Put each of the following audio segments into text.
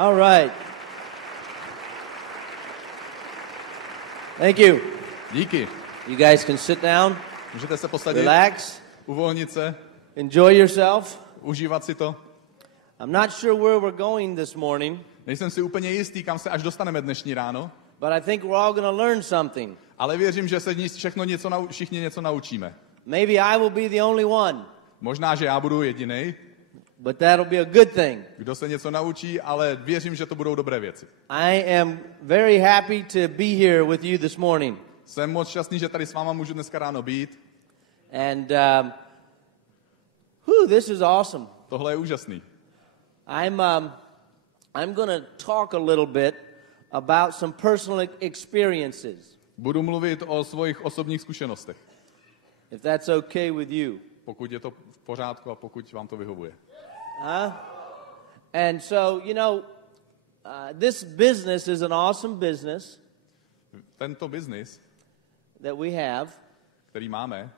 All right. Thank you. Díky. You guys can sit down, Můžete se posadit, relax, uvolnit se, enjoy yourself. užívat si to. I'm not sure where we're going this morning, Nejsem si úplně jistý, kam se až dostaneme dnešní ráno, but I think we're all going to learn something. ale věřím, že se všichni něco naučíme. Maybe I will be the only one, Možná, že já budu jedinej, but that'll be a good thing. kdo se něco naučí, ale věřím, že to budou dobré věci. I am very happy to be here with you this morning. Jsem moc šťastný, že tady s váma můžu dneska ráno být. And this is awesome. Tohle je úžasný. I'm going to talk a little bit about some personal experiences. Budu mluvit o svých osobních zkušenostech, If that's okay with you. pokud je to v pořádku a pokud vám to vyhovuje. And so, this business is an awesome business Tento biznis, that we have. který máme,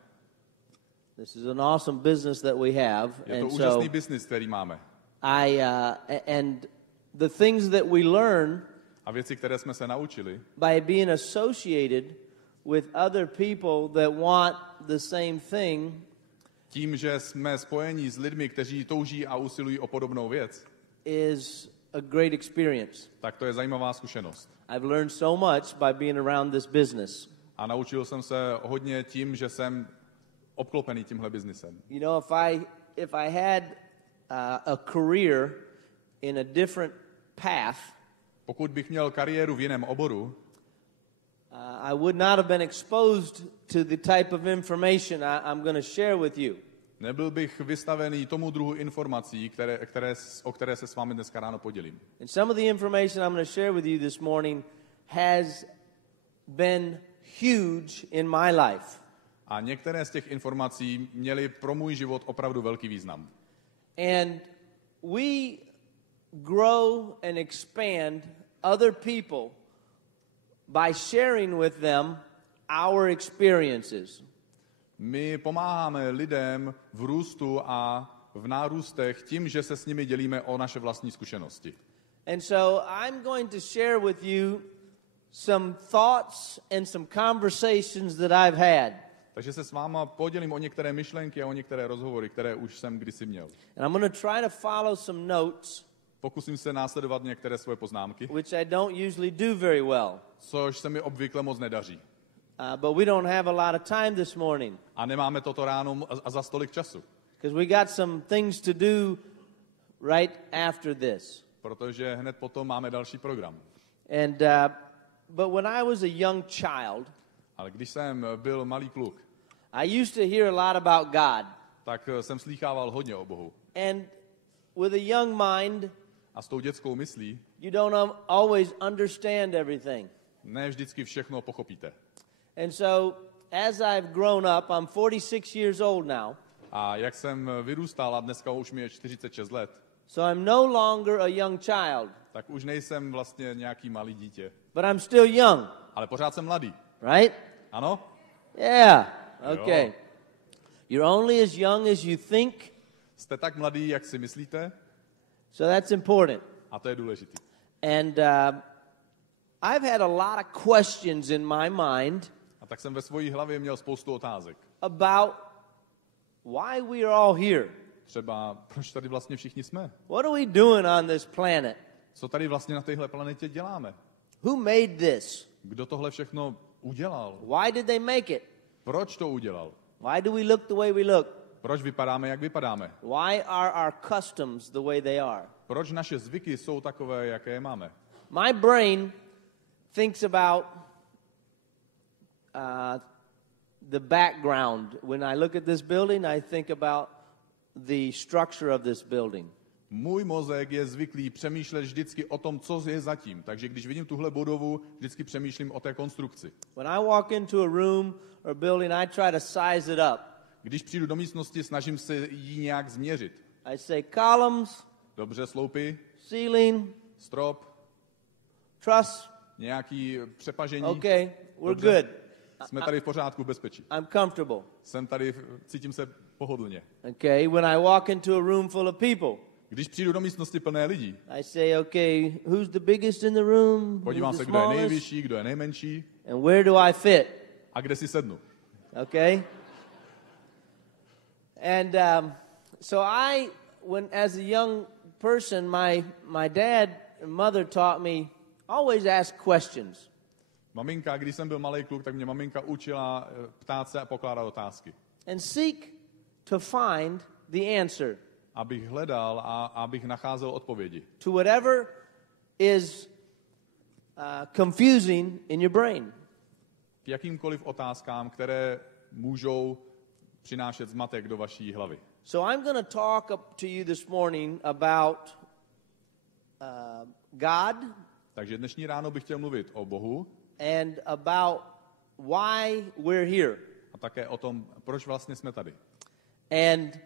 This is an awesome business that we have. je to And úžasný so biznis, který máme. and the things that we learn A věci, které jsme se naučili, by being associated with other people that want the same thing, tím, že jsme spojení s lidmi, kteří touží a usilují o podobnou věc, is a great experience. tak to je zajímavá zkušenost. I've learned so much by being around this business. A naučil jsem se hodně tím, že jsem obklopený tímhle biznisem. If I had a career in a different path, Pokud bych měl kariéru v jiném oboru, I would not have been exposed to the type of information I'm going to share with you. nebyl bych vystavený tomu druhu informací, o které se s vámi dneska ráno podělím. And some of the information I'm going to share with you this morning has been huge in my life. A některé z těch informací měly pro můj život opravdu velký význam. And we grow and expand other people by sharing with them our experiences. My pomáháme lidem v růstu a v nárůstech tím, že se s nimi dělíme o naše vlastní zkušenosti. And so I'm going to share with you some thoughts and some conversations that I've had. Takže se s váma podělím o některé myšlenky a o některé rozhovory, které už jsem kdysi měl. And I'm going to try to follow some notes, Pokusím se následovat některé svoje poznámky, which I don't usually do very well. což se mi obvykle moc nedaří. But we don't have a lot of time this morning A nemáme toto ráno a za stolik času, because we got some things to do right after this. protože hned potom máme další program. And but when I was a young child, Ale když jsem byl malý kluk, I used to hear a lot about God. tak jsem slýchával hodně o Bohu. And with a young mind, A s tou dětskou myslí you don't always understand everything. ne vždycky všechno pochopíte. And so as I've grown up, I'm 46 years old now. A jak jsem vyrůstal a dneska už mi je 46 let, So I'm no longer a young child, tak už nejsem vlastně nějaký malý dítě. but I'm still young, Ale pořád jsem mladý. right? Ano? Yeah. Okay. Jo. You're only as young as you think, Jste tak mladý, jak si myslíte? so that's important. A to je důležitý. And I've had a lot of questions in my mind A tak jsem ve své hlavě měl spoustu otázek. about why we are all here. Třeba, proč tady vlastně všichni jsme? What are we doing on this planet? Co tady vlastně na téhle planetě děláme? Who made this? Kdo tohle všechno udělal? Why did they make it? Proč to udělal? Why do we look the way we look? Proč vypadáme, jak vypadáme? Why are our customs the way they are? Proč naše zvyky jsou takové, jaké je máme? My brain thinks about the background. When I look at this building, I think about the structure of this building. Můj mozek je zvyklý přemýšlet vždycky o tom, co je zatím. Takže když vidím tuhle budovu, vždycky přemýšlím o té konstrukci. When I walk into a room or a building, I try to size it up. Když přijdu do místnosti, snažím se ji nějak změřit. I say columns, Dobře, sloupy, ceiling, strop, truss. nějaký přepažení. Okay, we're Dobře. good. Jsme tady v pořádku, v bezpečí. I'm comfortable. Jsem tady, cítím se pohodlně. Okay, when I walk into a room full of people, Když přijdu do místnosti plné lidí, I say, okay, who's the biggest in the room? podívám Who's se, the kdo je smallest? nejvyšší, kdo je nejmenší And where do I fit? a kde si sednu. Okay? And so as a young person, my dad and mother taught me always ask questions. Maminka, když jsem byl malý kluk, tak mě maminka učila ptát se a pokládat otázky. And seek to find the answer Abych hledal a abych nacházel odpovědi. to whatever is confusing in your brain. K jakýmkoliv otázkám, které můžou přinášet zmatek do vaší hlavy. So I'm going to talk to you this morning about God Takže dnešní ráno bych chtěl mluvit o Bohu and about why we're here. a také o tom, proč vlastně jsme tady. And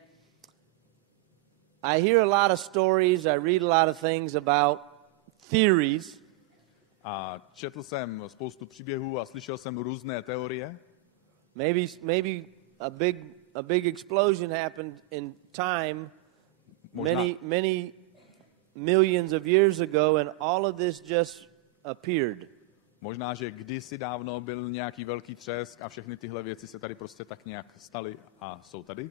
I hear a lot of stories, I read a lot of things about theories. A četl jsem spoustu příběhů a slyšel jsem různé teorie. Maybe a big explosion happened in time many millions of years ago, and all of this just appeared. Možná, že kdysi dávno byl nějaký velký třesk a všechny tyhle věci se tady prostě tak nějak staly a jsou tady.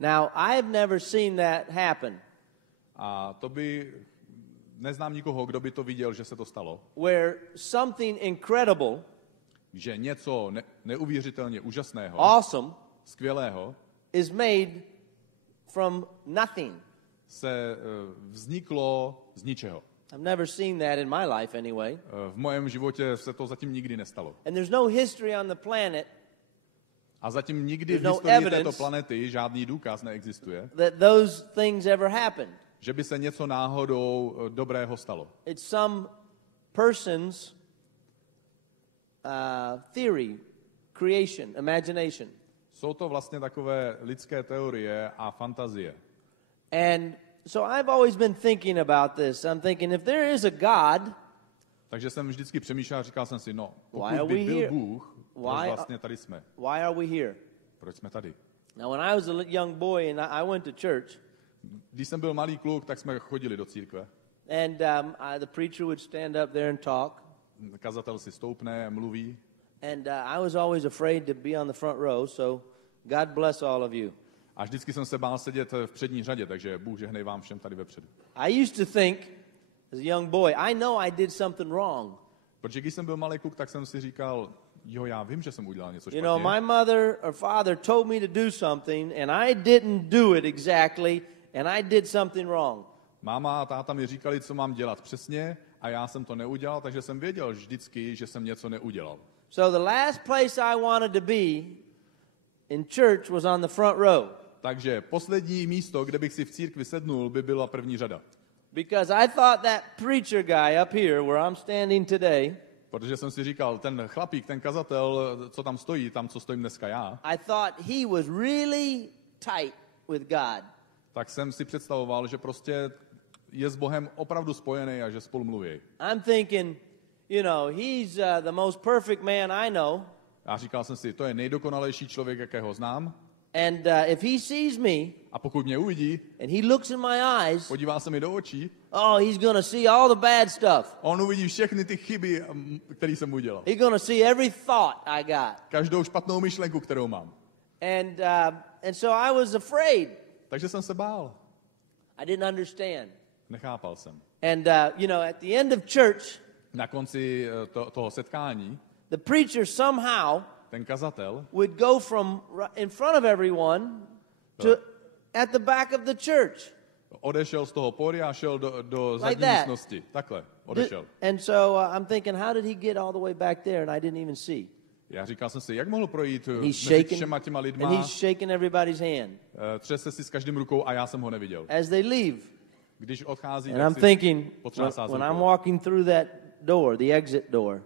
Now, I have never seen that happen. A to by, neznám nikoho, kdo by to viděl, že se to stalo. Where something incredible, Že něco neuvěřitelně úžasného, awesome, skvělého, is made from nothing. se vzniklo z ničeho. I've never seen that in my life anyway. V mém životě se to zatím nikdy nestalo. And there's no history on the planet A zatím nikdy v There's no historii této evidence planety žádný důkaz neexistuje, that those things ever happened. že by se něco náhodou dobrého stalo. It's some person's theory, creation, imagination. Jsou to vlastně takové lidské teorie a fantazie. And so I've always been thinking about this. I'm thinking, if there is a God, Takže jsem vždycky přemýšlel a říkal jsem si, no, Why pokud are by we byl here? Bůh, proč Why- vlastně tady jsme? why are we here? Proč jsme tady? Now, when I was a young boy and I went to church, Když jsem byl malý kluk, tak jsme chodili do církve. and the preacher would stand up there and talk, Kazatel si stoupne, mluví. and I was always afraid to be on the front row, so God bless all of you. A vždycky jsem se bál sedět v přední řadě, takže Bůh žehnej vám všem tady vepředu. I used to think, as a young boy, I know I did something wrong. Protože když jsem byl malý kluk, tak jsem si říkal, jo, já vím, že jsem udělal něco You špatně. know, my mother or father told me to do something, and I didn't do it exactly, and I did something wrong. Máma a táta mi říkali, co mám dělat přesně, a já jsem to neudělal, takže jsem věděl vždycky, že jsem něco neudělal. So the last place I wanted to be in church was on the front row, Takže poslední místo, kde bych si v církvi sednul, by byla první řada. because I thought that preacher guy up here where I'm standing today, Protože jsem si říkal, ten chlapík, ten kazatel, co tam stojí, tam, co stojím dneska já, I thought he was really tight with God. tak jsem si představoval, že prostě je s Bohem opravdu spojený a že spolu mluví. I'm thinking, you know, he's the most perfect man I know, A říkal jsem si, to je nejdokonalejší člověk, jakého znám. and if he sees me A pokud mě uvidí, and he looks in my eyes, podívá se mi do očí, oh, he's going to see all the bad stuff. on uvidí všechny ty chyby, které jsem udělal. He's going to see every thought I got. Každou špatnou myšlenku, kterou mám. And so I was afraid. Takže jsem se bál. I didn't understand. Nechápal jsem. And, you know, at the end of church, Na konci toho setkání the preacher somehow ten kazatel would go from in front of everyone to at the back of the church. odešel z toho pódia a šel do zadní that. místnosti. Takhle, odešel. And so I'm thinking, how did he get all the way back there and I didn't even see? Já říkal jsem si, jak mohl projít He's mezi shaking, všema těma and lidma, he's shaking everybody's hand třese si s každým rukou a já jsem ho neviděl. as they leave. Když odchází, And tak I'm si thinking, potřásá when rukou. I'm walking through that door, the exit door,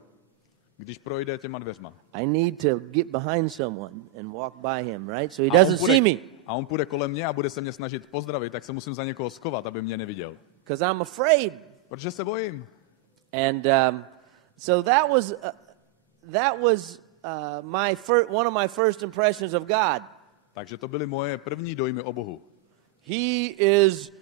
Když projde těma dveřma. I need to get behind someone and walk by him, right? So he doesn't see me A on půjde kolem mě a bude se mě snažit pozdravit, tak se musím za někoho schovat, aby mě neviděl. because I'm afraid. Protože se bojím. And so that was one of my first impressions of God. Takže to byly moje první dojmy o Bohu. He is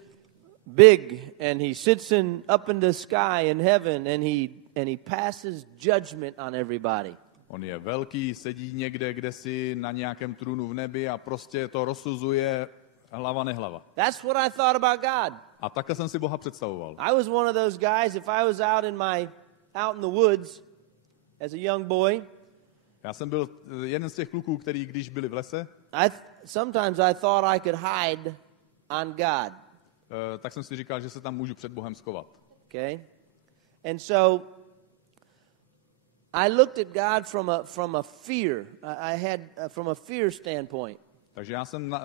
big, and he sits up in the sky in heaven, and he passes judgment on everybody. On je velký, sedí někde, kde si na nějakém trůnu v nebi a prostě to rozsuzuje hlava nehlava. That's what I thought about God. A takhle jsem si Boha představoval. I was one of those guys, if I was out in the woods as a young boy, Já jsem byl jeden z těch kluků, který když byli v lese, sometimes I thought I could hide on God. Tak jsem si říkal, že se tam můžu před Bohem schovat. Okay? And so I looked at God from a fear. I had from a fear standpoint. Takže já jsem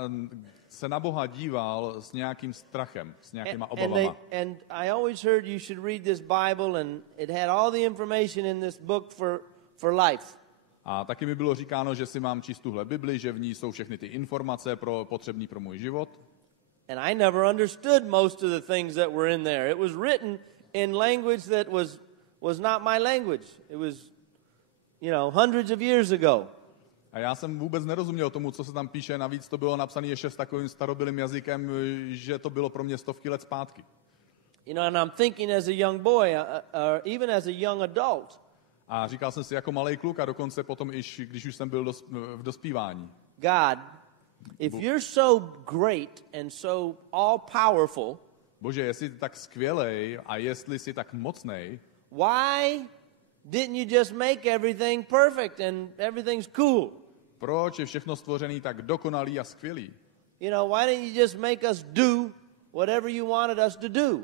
se na Boha díval s nějakým strachem, s nějakýma obavama. And I always heard you should read this Bible, and it had all the information in this book for life. A taky mi bylo říkáno, že si mám číst tuhle Bibli, že v ní jsou všechny ty informace potřebné pro můj život. And I never understood most of the things that were in there. It was written in language that was not my language. It was, hundreds of years ago. A já jsem vůbec nerozuměl tomu, co se tam píše. Navíc to bylo napsané ještě s takovým starobylým jazykem, že to bylo pro mě stovky let zpátky. And I'm thinking as a young boy, or even as a young adult. A říkal jsem si jako malej kluk a dokonce potom, když už jsem byl v dospívání. God, if you're so great and so all-powerful, Bože, jestli jsi tak skvělej a jestli jsi tak mocnej, why didn't you just make everything perfect and everything's cool? Proč je všechno stvořený tak dokonalý a skvělý? Why didn't you just make us do whatever you wanted us to do?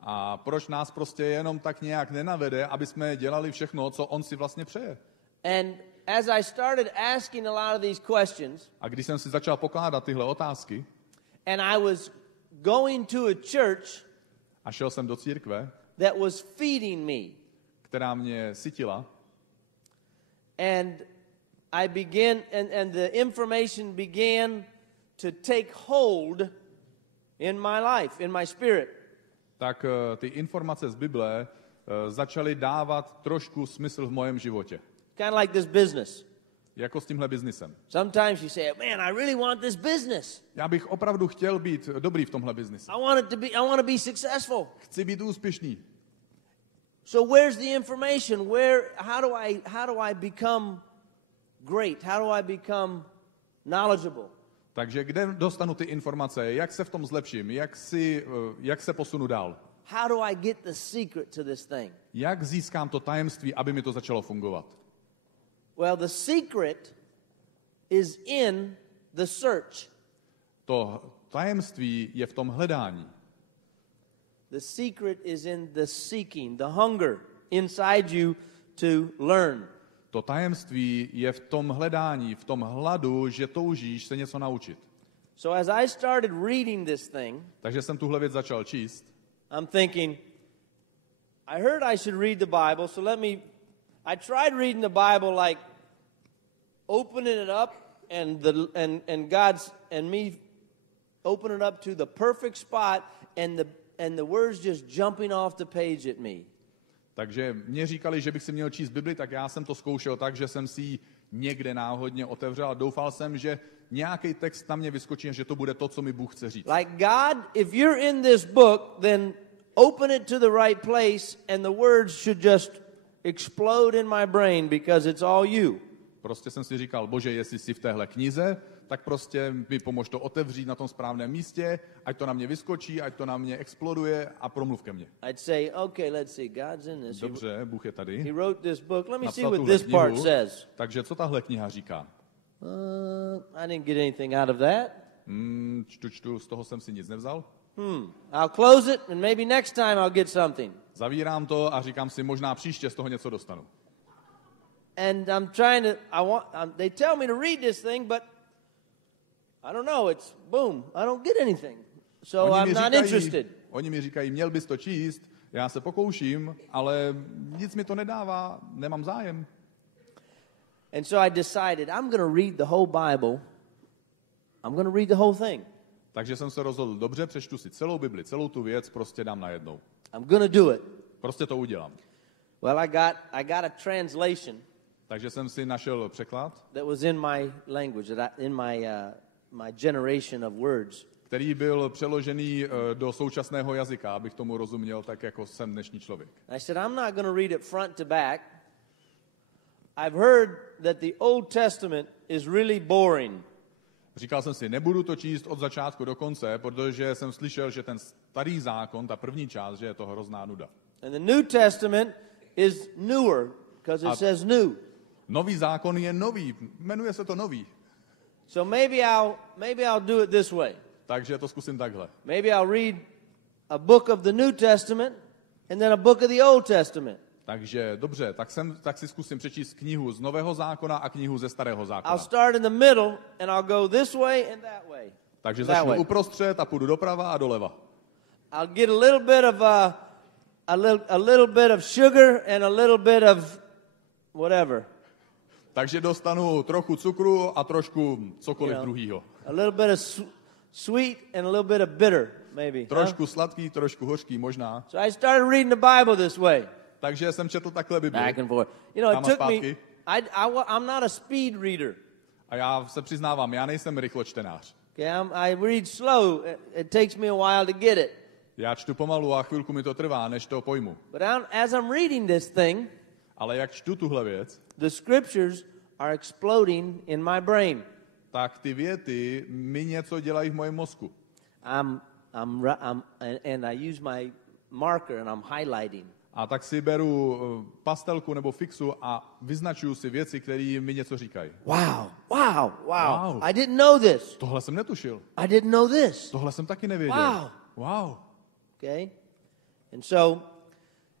A proč nás prostě jenom tak nějak nenavede, aby jsme dělali všechno, co on si vlastně přeje? And as I started asking a lot of these questions, a když jsem si začal pokládat tyhle otázky, and I was going to a church, a šel jsem do církve, that was feeding me, která mě sytila, and I began, and the information began to take hold in my life, in my spirit. Tak ty informace z Bible začaly dávat trošku smysl v mém životě. Kind of like this business. Jako s tímhle biznisem. Sometimes you say, man, I really want this business. Já bych opravdu chtěl být dobrý v tomhle biznise. I want to be successful. Chci být úspěšný. So where's the information? How do I become great? How do I become knowledgeable? Takže kde dostanu ty informace? Jak se v tom zlepším? Jak se posunu dál? How do I get the secret to this thing? Jak získám to tajemství, aby mi to začalo fungovat? Well, the secret is in the search. To tajemství je v tom hledání. The secret is in the seeking, the hunger inside you to learn. To tajemství je v tom hledání, v tom hladu, že toužíš se něco naučit. So as I started reading this thing, takže jsem tuhle věc začal číst. I'm thinking, I heard I should read the Bible, so I tried reading the Bible like opening it up and God's and me open it up to the perfect spot and the words just jumping off the page at me. Takže mě říkali, že bych si měl číst Bibli, tak já jsem to zkoušel tak, že jsem si ji někde náhodně otevřel a doufal jsem, že nějaký text na mě vyskočí a že to bude to, co mi Bůh chce říct. Like God, if you're in this book, then open it to the right place and the words should just explode in my brain because it's all you. Prostě jsem si říkal, Bože, jestli jsi v téhle knize, tak prostě mi pomož to otevřít na tom správném místě, ať to na mě vyskočí, ať to na mě exploduje a promluv ke mně. I'd say, okay, let's see, God's in this. Dobře, Bůh je tady. He wrote this book. Let me see Napsal what tuhle this part knihu. says. Takže co tahle kniha říká? I didn't get anything out of that. Čtu, z toho jsem si nic nevzal. I'll close it and maybe next time I'll get something. Zavírám to a říkám si, možná příště z toho něco dostanu. And I'm trying to, they tell me to read this thing, but I don't know, it's boom, I don't get anything. So I'm not interested. Oni mi říkají, měl bys to číst, já se pokouším, ale nic mi to nedává, nemám zájem. And so I decided I'm going to read the whole Bible. I'm going to read the whole thing. Takže jsem se rozhodl, dobře, přečtu si celou Bibli, celou tu věc prostě dám najednou. I'm going to do it. Prostě to udělám. Well, I got a translation. Takže jsem si našel překlad. That was in my language, in my generation of words. který byl přeložený do současného jazyka, abych tomu rozuměl tak, jako jsem dnešní člověk. I said, I'm not going to read it front to back. I've heard that the Old Testament is really boring. Říkal jsem si, nebudu to číst od začátku do konce, protože jsem slyšel, že ten starý zákon, ta první část, že je to hrozná nuda. And the New Testament is newer, because it says new. Nový zákon je nový, jmenuje se to nový. So maybe I'll do it this way. Takže to zkusím takhle. Maybe I'll read a book of the New Testament and then a book of the Old Testament. Takže dobře, tak si zkusím přečíst knihu z Nového zákona a knihu ze Starého zákona. I'll start in the middle and I'll go this way and that way. Takže That začnu way. uprostřed a půjdu doprava a doleva. I'll get a little bit of a little bit of sugar and a little bit of whatever. Takže dostanu trochu cukru a trošku cokoliv druhýho. A little bit of sweet and a little bit of bitter, maybe. Trošku sladký, trošku hořký možná. So I started reading the Bible this way. Takže jsem četl takhle Bibli. Back and forth. You know, it Tam a took me. zpátky. I'm not a speed reader. A já se přiznávám, já nejsem rychločtenář. Okay, I read slow. It takes me a while to get it. Já čtu pomalu a chvilku mi to trvá, než to pojmu. But as I'm reading this thing, Ale jak čtu tuhle věc, the scriptures are exploding in my brain. tak ty věty mi něco dělají v mojem mozku. And I use my marker and I'm highlighting. A tak si beru pastelku nebo fixu a vyznačuju si věci, které mi něco říkají. Wow. I didn't know this. Tohle jsem netušil. I didn't know this. Tohle jsem taky nevěděl. Wow. Okay? And so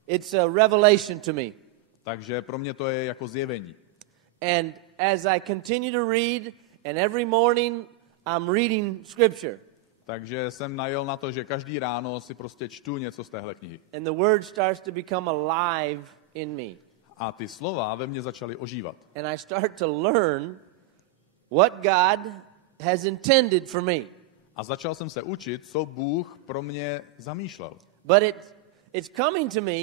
it's a revelation to me. Takže pro mě to je jako zjevení. And as I continue to read, and every morning I'm reading scripture. Takže jsem najel na to, že každý ráno si prostě čtu něco z téhle knihy. And the word starts to become alive in me. A ty slova ve mně začaly ožívat. And I start to learn what God has intended for me. A začal jsem se učit, co Bůh pro mě zamýšlel. But it's coming to me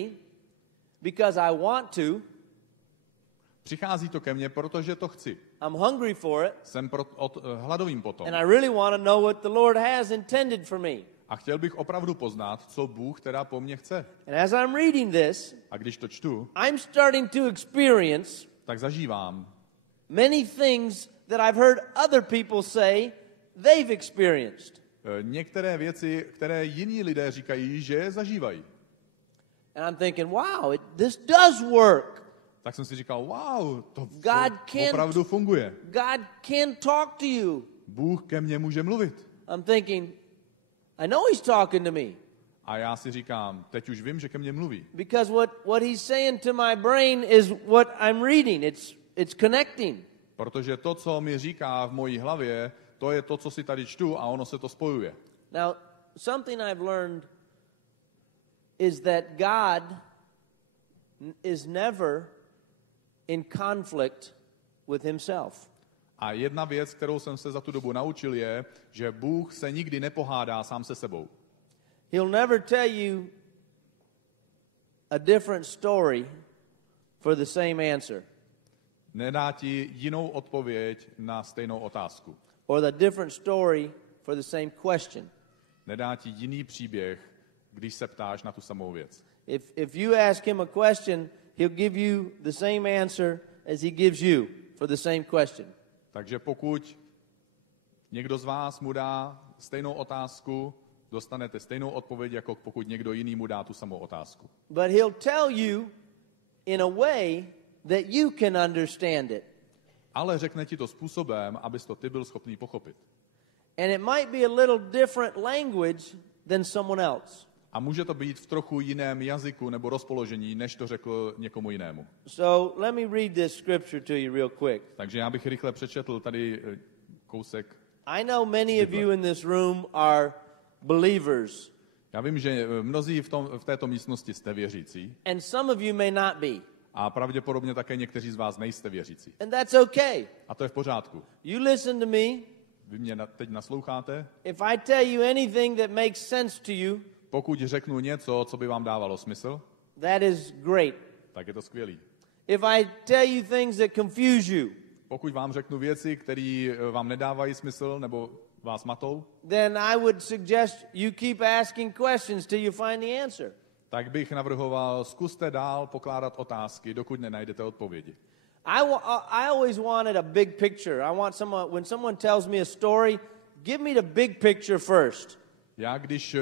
because I want to. Přichází to ke mně, protože to chci. I'm hungry for it. Jsem hladovým potom. And I really want to know what the Lord has intended for me. A chtěl bych opravdu poznat, co Bůh teda po mně chce. And as I'm reading this, A když to čtu, I'm starting to experience tak zažívám many things that I've heard other people say they've experienced. některé věci, které jiní lidé říkají, že je zažívají. And I'm thinking, wow, this does work. Tak jsem si říkal, wow, to God opravdu funguje. God can talk to you. Bůh ke mně může mluvit. I'm thinking, I know he's talking to me. A já si říkám, teď už vím, že ke mně mluví. Because what he's saying to my brain is what I'm reading. It's connecting. Protože to, co mi říká v mojí hlavě, to je to, co si tady čtu a ono se to spojuje. Now, something I've learned is that God is never in conflict with himself. A jedna věc, kterou jsem se za tu dobu naučil, je, že Bůh se nikdy nepohádá sám se sebou. He'll never tell you a different story for the same answer. Nedá ti jinou odpověď na stejnou otázku. Or the different story for the same question. Nedá ti jiný příběh, když se ptáš na tu samou věc. If you ask him a question, he'll give you the same answer as he gives you for the same question. Takže pokud někdo z vás mu dá stejnou otázku, dostanete stejnou odpověď, jako pokud někdo jiný mu dá tu samou otázku. But he'll tell you in a way that you can understand it. Ale řekne ti to způsobem, abys to ty byl schopný pochopit. And it might be a little different language than someone else. A může to být v trochu jiném jazyku nebo rozpoložení, než to řekl někomu jinému. So let me read this scripture to you real quick. Takže já bych rychle přečetl tady kousek. I know many of you in this room are believers. Já vím, že mnozí v této místnosti jste věřící. And some of you may not be. A pravděpodobně také někteří z vás nejste věřící. And that's okay. A to je v pořádku. You listen to me. Vy mě teď nasloucháte. If I tell you anything that makes sense to you, Pokud řeknu něco, co by vám dávalo smysl, that is great. tak je to skvělý. If I tell you things that confuse you, Pokud vám řeknu věci, které vám nedávají smysl nebo vás matou, then I would suggest you keep asking questions till you find the answer. tak bych navrhoval, zkuste dál pokládat otázky, dokud nenajdete odpovědi. I always wanted a big picture. I want someone, when someone tells me a story, give me the big picture first. Já, když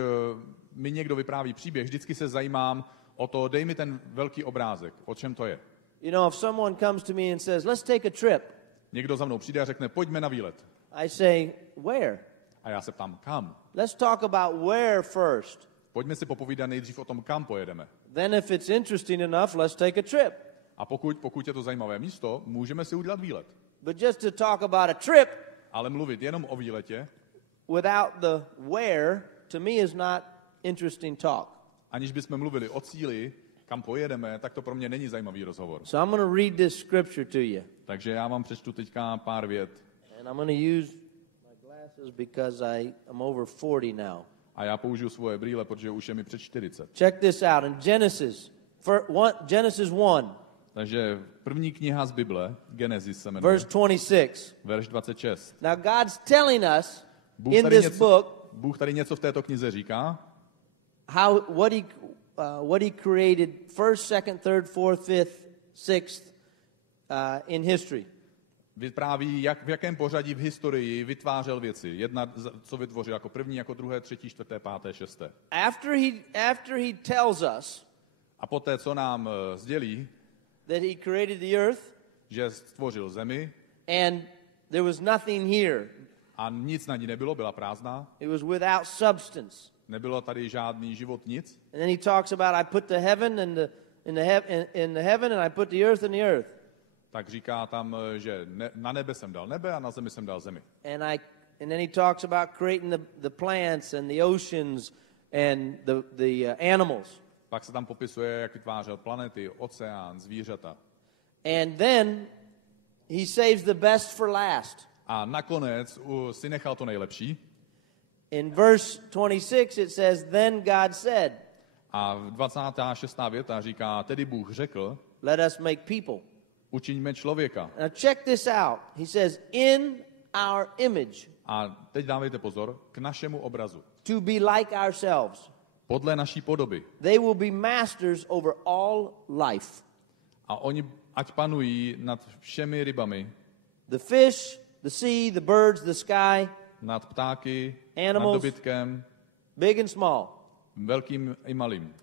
mi někdo vypráví příběh, vždycky se zajímám o to, dej mi ten velký obrázek, o čem to je. You know, if someone comes to me and says, let's take a trip, Někdo za mnou přijde a řekne, pojďme na výlet. I say, where? A já se ptám, kam? Let's talk about where first. Pojďme si popovídat nejdřív o tom, kam pojedeme. Then if it's interesting enough, let's take a trip. A pokud je to zajímavé místo, můžeme si udělat výlet. But just to talk about a trip Ale mluvit jenom o výletě, without the where, to me is not interesting talk. aniž bychom mluvili o cíli, kam pojedeme, tak to pro mě není zajímavý rozhovor. So I'm going to read this scripture to you. Takže já vám přečtu teďka pár vět. And I'm going to use my glasses because I am over 40 now. A já použiju svoje brýle, protože už je mi před 40. Check this out. In Genesis 1, Takže první kniha z Bible, Genesis se jmenuje, verse 26. verš 26. Now God's telling us in this book Bůh tady něco v této knize říká, what he created first, second, third, fourth, fifth, sixth in history. vypráví, v jakém pořadí v historii vytvářel věci. Jedna, co vytvořil jako první, jako druhé, třetí, čtvrté, páté, šesté. After he tells us A poté, co nám sdělí, that he created the earth že stvořil zemi and there was nothing here. a nic na ní nebylo, byla prázdná, It was without substance. nebylo tady žádný život, nic. And then he talks about I put the heaven and in the heaven and I put the earth in the earth. Tak říká tam, že na nebe jsem dal nebe a na zemi jsem dal zemi. And then he talks about creating the plants and the oceans and the animals. Pak se tam popisuje, jak vytvářel planety, oceán, zvířata. And then he saves the best for last. A nakonec si nechal to nejlepší. In verse 26 it says, then God said. A v 26. věta říká, tedy Bůh řekl, let us make people. Učiňme člověka. Now check this out. He says, in our image. A teď dávejte pozor, k našemu obrazu. To be like ourselves. Podle naší podoby. They will be masters over all life. A oni ať panují nad všemi rybami. The fish, the sea, the birds, the sky. Nad ptáky, Animals, nad dobytkem, big and small. velkým i malým.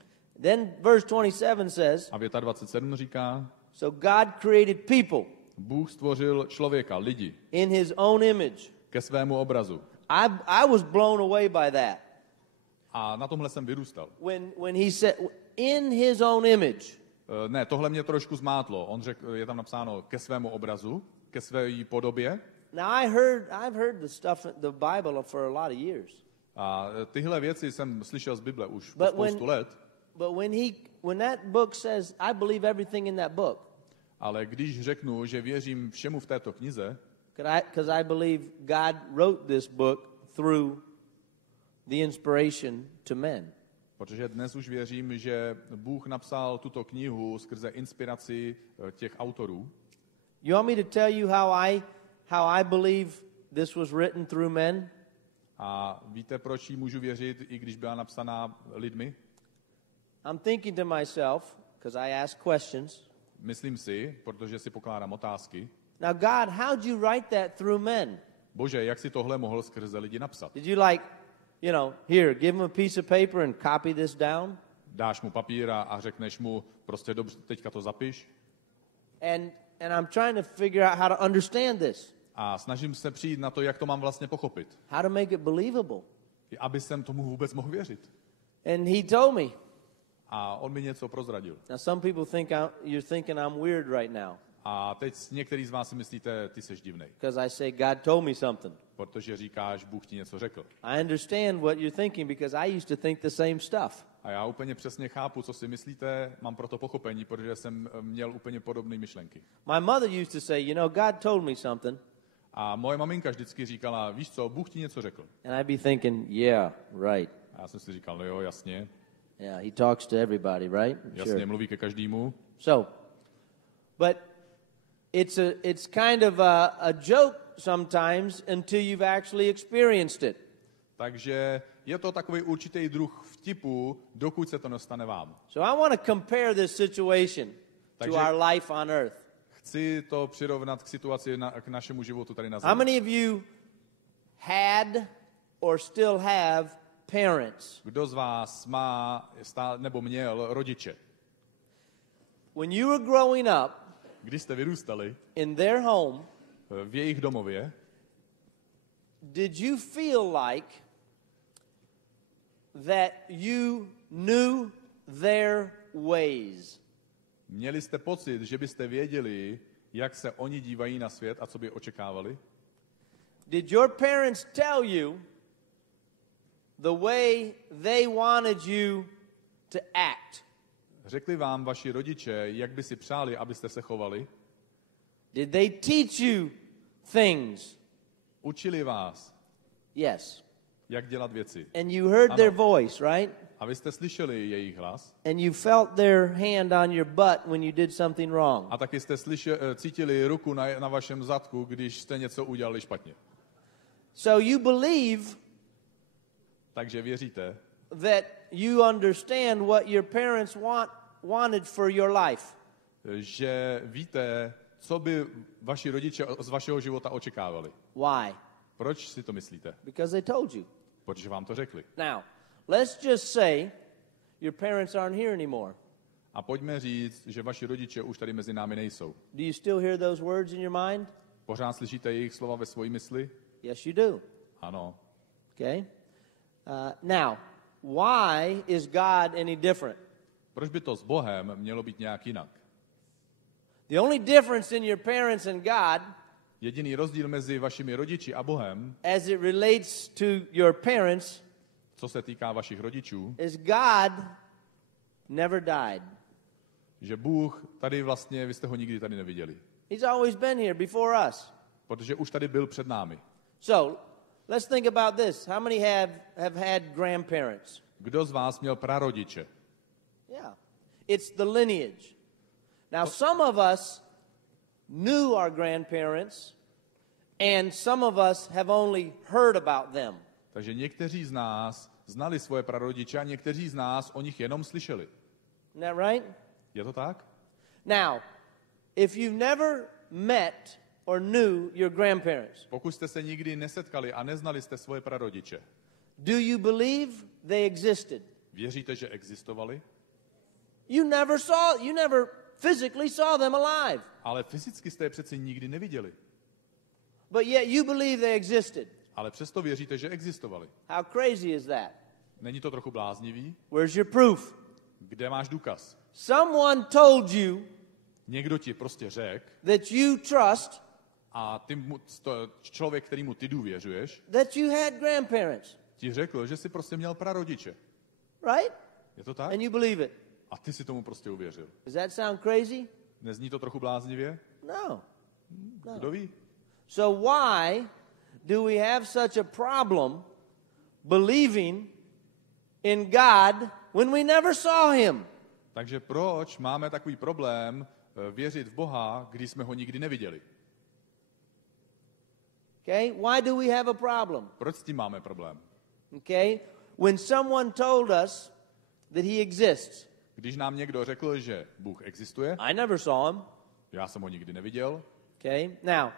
Then verse 27 says, A věta 27 říká, so God created people Bůh stvořil člověka, lidi, in his own image. ke svému obrazu. I was blown away by that. A na tomhle jsem vyrůstal. When he said, in his own image. Ne, tohle mě trošku zmátlo. On řekl, je tam napsáno ke svému obrazu, ke své podobě. Now I've heard the stuff in the Bible for a lot of years. A tyhle věci jsem slyšel z Bible už po spoustu let. But when that book says, I believe everything in that book. Ale když řeknu, že věřím všemu v této knize, because I believe God wrote this book through the inspiration to men. Protože dnes už věřím, že Bůh napsal tuto knihu skrze inspiraci těch autorů. You want me to tell you how I believe this was written through men? A víte, proč jí můžu věřit, i když byla napsaná lidmi? I'm thinking to myself, because I ask questions. Myslím si, protože si pokládám otázky. Now God, how did you write that through men? Bože, jak si tohle mohl skrze lidi napsat? Did you here, give him a piece of paper and copy this down? Dáš mu papír a řekneš mu, prostě dobře, teďka to zapiš. And I'm trying to figure out how to understand this. A snažím se přijít na to, jak to mám vlastně pochopit. How to make it believable. Aby jsem tomu vůbec mohl věřit. And he told me. A on mi něco prozradil. Now some people think you're thinking I'm weird right now. A teď některý z vás si myslíte, ty seš divnej. Because I say God told me something. Protože říkáš, Bůh ti něco řekl. I understand what you're thinking because I used to think the same stuff. A já úplně přesně chápu, co si myslíte, mám proto pochopení, protože jsem měl úplně podobné myšlenky. My mother used to say, God told me something. A moje maminka vždycky říkala, víš co, Bůh ti něco řekl. And I'd be thinking, yeah, right. A já jsem si říkal, no jo, jasně. Yeah, he talks to everybody, right? Jasně, Sure. mluví ke každému. So, but it's kind of a joke sometimes until you've actually experienced it. Takže je to takový určitý druh vtipu, dokud se to nestane vám. So I want to compare this situation to Takže- our life on earth. Chci to přirovnat k situaci k našemu životu tady na How zemi. many of you had or still have parents? Kdo z vás má nebo měl rodiče? When you were growing up Když jste vyrůstali in their home, v jejich domově, did you feel like that you knew their ways? měli jste pocit, že byste věděli, jak se oni dívají na svět a co by očekávali? Did your parents tell you the way they wanted you to act? Řekli vám vaši rodiče, jak by si přáli, abyste se chovali? Did they teach you things? Učili vás, Yes. jak dělat věci. And you heard Ano. their voice, right? A vy jste slyšeli jejich hlas. And you felt their hand on your butt when you did something wrong. A taky jste cítili ruku na vašem zadku, když jste něco udělali špatně. So you believe Takže věříte, that you understand what your parents wanted for your life. že víte, co by vaši rodiče z vašeho života očekávali. Why? Proč si to myslíte? Because they told you. Protože vám to řekli. Now, let's just say your parents aren't here anymore. A pojďme říct, že vaši rodiče už tady mezi námi nejsou. Do you still hear those words in your mind? Pořád slyšíte jejich slova ve svojí mysli? Yes, you do. Ano. Okay? Now, why is God any different? Proč by to s Bohem mělo být nějak jinak? The only difference in your parents and God, Jediný rozdíl mezi vašimi rodiči a Bohem, as it relates to your parents, co se týká vašich rodičů, is God never died. že Bůh tady vlastně, vy jste ho nikdy tady neviděli. He's always been here before us. Protože už tady byl před námi. So, let's think about this. How many have had grandparents? Kdo z vás měl prarodiče? Yeah. It's the lineage. Now, some of us knew our grandparents, and some of us have only heard about them. Takže někteří z nás znali svoje prarodiče a někteří z nás o nich jenom slyšeli. Isn't that right? Je to tak? Now, if you've never met or knew your grandparents, Pokud jste se nikdy nesetkali a neznali jste svoje prarodiče, do you believe they existed? věříte, že existovali? You never physically saw them alive, Ale fyzicky jste je přeci nikdy neviděli. but yet you believe they existed. Ale přesto věříte, že existovali. How crazy is that? Není to trochu bláznivý? Where's your proof? Kde máš důkaz? Someone told you Někdo ti prostě řekl that you trust a člověk, kterýmu ty důvěřuješ, that you had grandparents, ti řekl, že jsi prostě měl prarodiče. right? Je to tak? And you believe it. A ty si tomu prostě uvěřil. Does that sound crazy? Nezní to trochu bláznivě? No. Kdo ví? So why do we have such a problem believing in God when we never saw him? Takže proč máme takový problém věřit v Boha, když jsme ho nikdy neviděli? Okay? Why do we have a problem? Proč s tím máme problém? Okay? When someone told us that he exists, Když nám někdo řekl, že Bůh existuje, I never saw him. já jsem ho nikdy neviděl, Okay? Now,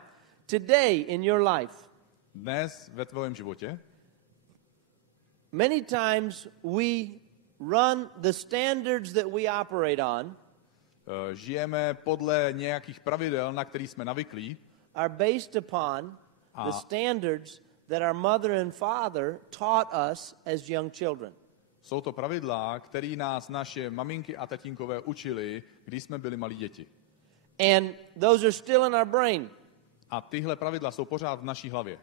today in your life, dnes ve tvém životě, many times we run the standards that we operate on žijeme podle nějakých pravidel, na který jsme navyklí, are based upon the standards that our mother and father taught us as young children. Jsou to pravidla, které nás naše maminky a tatínkové učili, když jsme byli malí děti. And those are still in our brain. A tyhle pravidla jsou pořád v naší hlavě.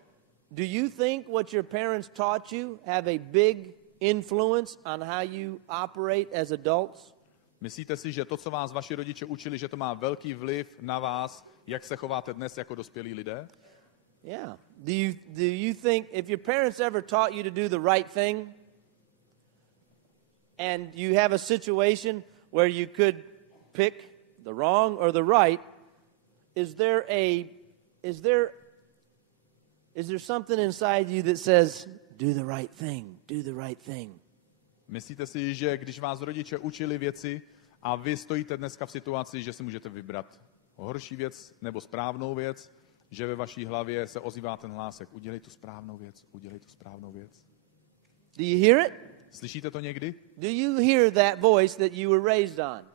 Do you think what your parents taught you have a big influence on how you operate as adults? Myslíte si, že to, co vás vaši rodiče učili, že to má velký vliv na vás, jak se chováte dnes jako dospělí lidé? Yeah. Do you think if your parents ever taught you to do the right thing and you have a situation where you could pick the wrong or the right, is there Is there something inside you that says, do the right thing, do the right thing? Myslíte si, že když vás rodiče učili věci a vy stojíte dneska v situaci, že si můžete vybrat horší věc nebo správnou věc, že ve vaší hlavě se ozývá ten hlásek, udělej tu správnou věc, udělej tu správnou věc. Do you hear it? Slyšíte to někdy? Do you hear that voice that you were raised on?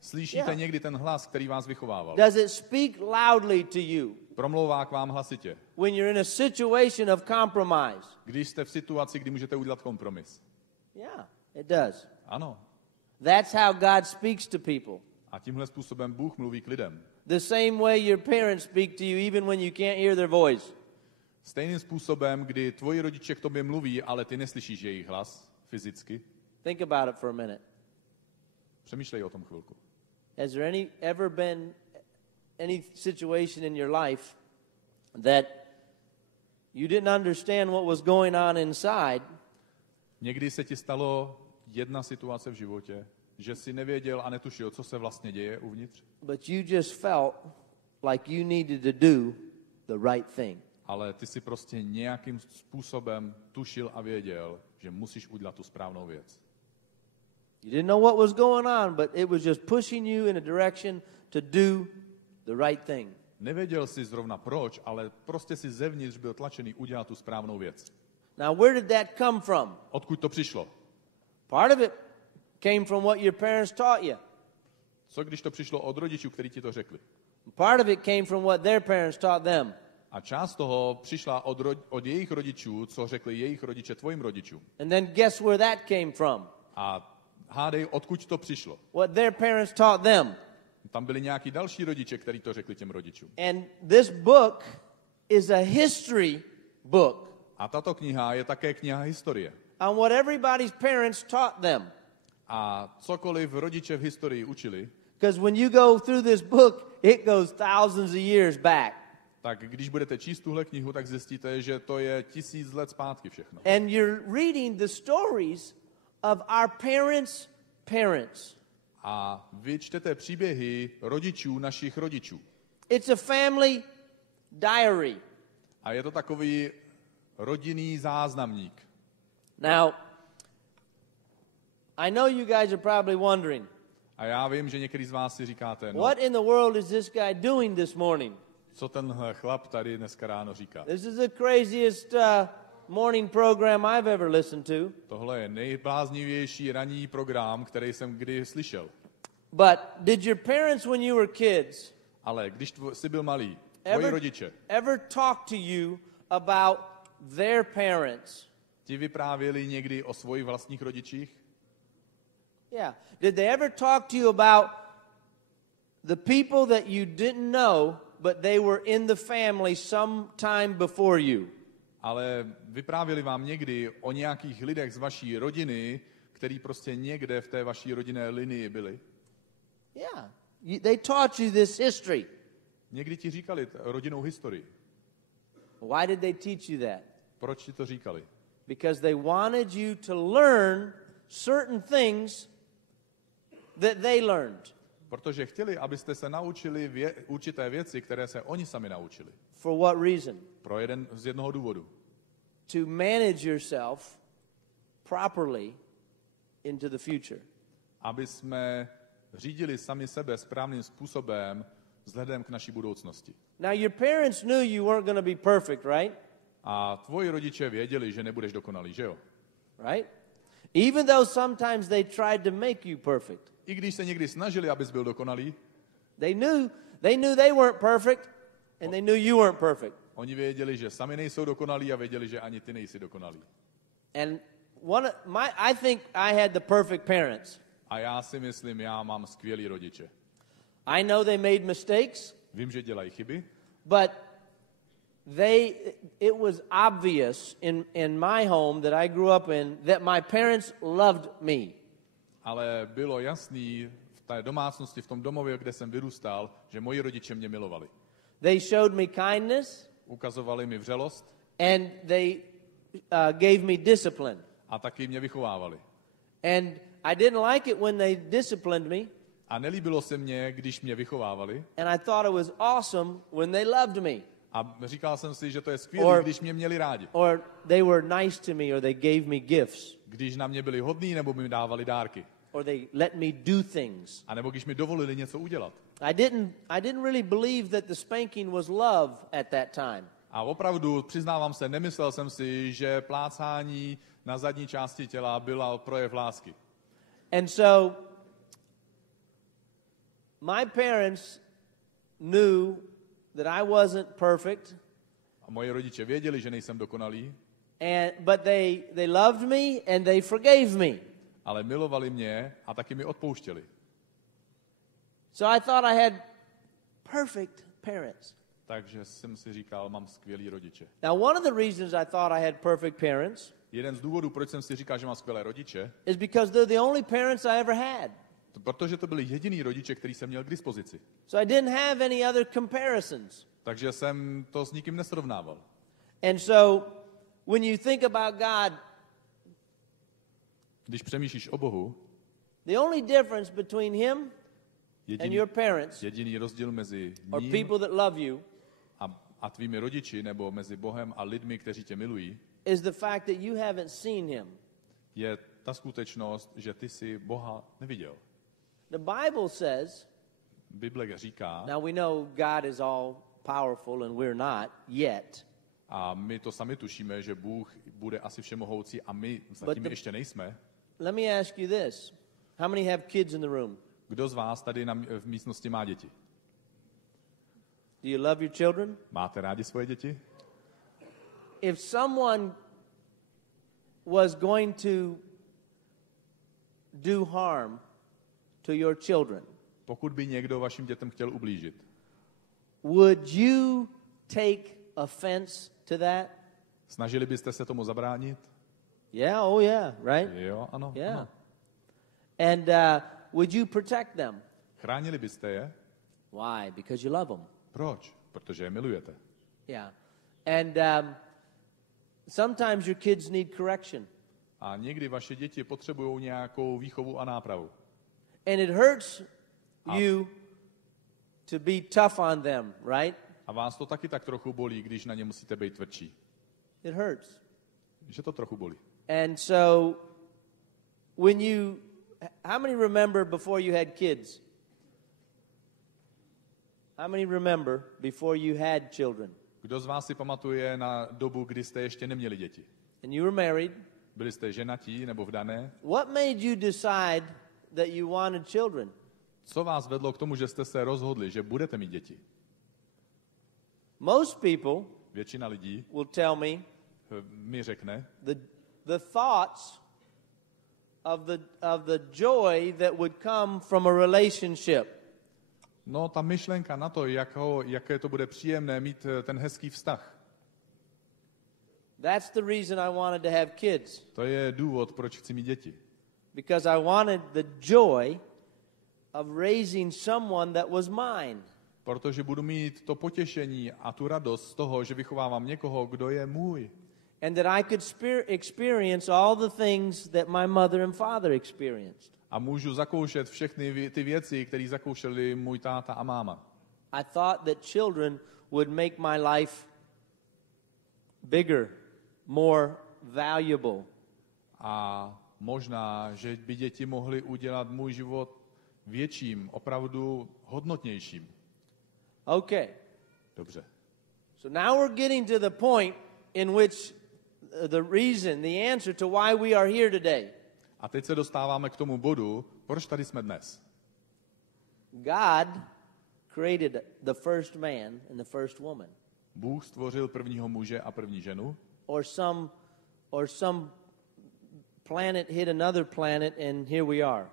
Slyšíte někdy ten hlas, který vás vychovával? Does it speak loudly to you Promlouvá k vám hlasitě. when you're in a situation of compromise? Když jste v situaci, kdy můžete udělat kompromis. Yeah, it does. Ano. That's how God speaks to people. A tímhle způsobem Bůh mluví k lidem. The same way your parents speak to you even when you can't hear their voice. Stejným způsobem, kdy tvoji rodiče k tobě mluví, ale ty neslyšíš jejich hlas fyzicky. Think about it for a minute. Přemýšlej o tom chvilku. Has there ever been any situation in your life that you didn't understand what was going on inside? Někdy se ti stalo jedna situace v životě, že jsi nevěděl a netušil, co se vlastně děje uvnitř, But you just felt like you needed to do the right thing. ale ty si prostě nějakým způsobem tušil a věděl, že musíš udělat tu správnou věc. You didn't know what was going on, but it was just pushing you in a direction to do the right thing. Nevěděl jsi zrovna proč, ale prostě si zevnitř byl tlačený udělat tu správnou věc. Now, where did that come from? Odkud to přišlo? Part of it came from what your parents taught you. Co když to přišlo od rodičů, kteří ti to řekli? Part of it came from what their parents taught them. A část toho přišla od jejich rodičů, co řekli jejich rodiče tvojim rodičům. And then guess where that came from? A hádej, odkud to přišlo? What their parents taught them. Tam byli nějaký další rodiče, kteří to řekli těm rodičům. And this book is a history book A tato kniha je také kniha historie. on what everybody's parents taught them. A cokoliv rodiče v historii učili, Because when you go through this book, it goes thousands of years back. tak když budete číst tuhle knihu, tak zjistíte, že to je 1000 let zpátky všechno. And you're reading the stories of our parents' parents. A vy čtete příběhy rodičů našich rodičů. It's a family diary. A je to takový rodinný záznamník. Now, I know you guys are probably wondering, A já vím, že některý z vás si říkáte, no, what in the world is this guy doing this morning? co tenhle chlap tady dneska ráno říká. This is the craziest morning program I've ever listened to. Tohle je nejbláznivější ranní program, který jsem kdy slyšel. But did your parents, when you were kids, Ale když jsi byl malý, tvoji rodiče ever talk to you about their parents? ti vyprávěli někdy o svojich vlastních rodičích? Yeah. Did they ever talk to you about the people that you didn't know, but they were in the family sometime before you? Ale vyprávěli vám někdy o nějakých lidech z vaší rodiny, který prostě někde v té vaší rodinné linii byli? Yeah. They taught you this history. Někdy ti říkali rodinnou historii. Why did they teach you that? Proč ti to říkali? Because they wanted you to learn certain things that they learned. Protože chtěli, abyste se naučili určité věci, které se oni sami naučili. For what reason? Z jednoho důvodu. To manage yourself properly into the future. Aby jsme řídili sami sebe správným způsobem vzhledem k naší budoucnosti. Now your parents knew you weren't going to be perfect, right? A tvoji rodiče věděli, že nebudeš dokonalý, že jo? Right? Even though sometimes they tried to make you perfect. I když se někdy snažili, abys byl dokonalý, They knew they weren't perfect and they knew you weren't perfect. oni věděli, že sami nejsou dokonalí a věděli, že ani ty nejsi dokonalý. And I think I had the perfect parents. A já si myslím, já mám skvělý rodiče. I know they made mistakes, Vím, že dělají chyby, but it was obvious in my home that I grew up in that my parents loved me. ale bylo jasný v té domácnosti, v tom domově, kde jsem vyrůstal, že moji rodiče mě milovali. They showed me kindness Ukazovali mi vřelost and they gave me discipline. a taky mě vychovávali. And I didn't like it when they disciplined me, A nelíbilo se mně, když mě vychovávali, and I thought it was awesome when they loved me. A říkal jsem si, že to je skvělé, když mě měli rádi. or they were nice to me, or they gave me gifts, Když na mě byli hodní, nebo mi dávali dárky. or they let me do things. A nebo když mi dovolili něco udělat. I didn't really believe that the spanking was love at that time. A opravdu, přiznávám se, nemyslel jsem si, že plácání na zadní části těla byla projev lásky. And so my parents knew that I wasn't perfect, A moji rodiče věděli, že nejsem dokonalý, but they loved me and they forgave me. ale milovali mě a taky mi odpouštěli. So I thought I had perfect parents. Takže jsem si říkal, mám skvělý rodiče. Now, one of the reasons I thought I had perfect parents Jeden z důvodů, proč jsem si říkal, že mám skvělé rodiče, is because they're the only parents I ever had. protože to byli jediný rodiče, který jsem měl k dispozici. So I didn't have any other comparisons. Takže jsem to s nikým nesrovnával. And so when you think about God, Když přemýšlíš o Bohu, the only difference between him and your parents jediný rozdíl mezi or ním people that love you a tvými rodiči, nebo mezi Bohem a lidmi, kteří tě milují, is the fact that you haven't seen him. je ta skutečnost, že ty si Boha neviděl. The Bible says, Bible říká, now we know God is all powerful and we're not yet. a my to sami tušíme, že Bůh bude asi všemohoucí a my zatím ještě nejsme. Let me ask you this. How many have kids in the room? Kdo z vás tady v místnosti má děti? Do you love your children? Máte rádi svoje děti? If someone was going to do harm to your children, Pokud by někdo vašim dětem chtěl ublížit, would you take offense to that? snažili byste se tomu zabránit? Yeah, oh yeah, right? Jo, ano. Yeah. Ano. And would you protect them? Chránili byste je? Why? Because you love them. Proč? Protože je milujete. Yeah. And sometimes your kids need correction. A někdy vaše děti potřebují nějakou výchovu a nápravu. And it hurts you to be tough on them, right? A vás to taky tak trochu bolí, když na ně musíte být tvrdší. It hurts. Že to trochu bolí. And so how many remember before you had kids? How many remember before you had children? Kdo z vás si pamatuje na dobu, kdy jste ještě neměli děti? And you were married. Byli jste ženatí nebo vdané? What made you decide that you wanted children? Co vás vedlo k tomu, že jste se rozhodli, že budete mít děti? Most people Většina lidí will tell me mi řekne, the thoughts of the joy that would come from a relationship. no ta myšlenka na to, jaké to bude příjemné mít ten hezký vztah. That's the reason I wanted to have kids. To je důvod, proč chci mít děti. Because I wanted the joy of raising someone that was mine. Protože budu mít to potěšení a tu radost z toho, že vychovávám někoho, kdo je můj. And that I could experience all the things that my mother and father experienced. A můžu zakoušet všechny ty věci, které zakoušeli můj táta a máma. I thought that children would make my life bigger, more valuable. A možná, že by děti mohly udělat můj život větším, opravdu hodnotnějším. Okay. Dobře. So now we're getting to the point in which the answer to why we are here today. A teď se dostáváme k tomu bodu, proč tady jsme dnes. God created the first man and the first woman. Bůh stvořil prvního muže a první ženu. Or some planet hit another planet and here we are.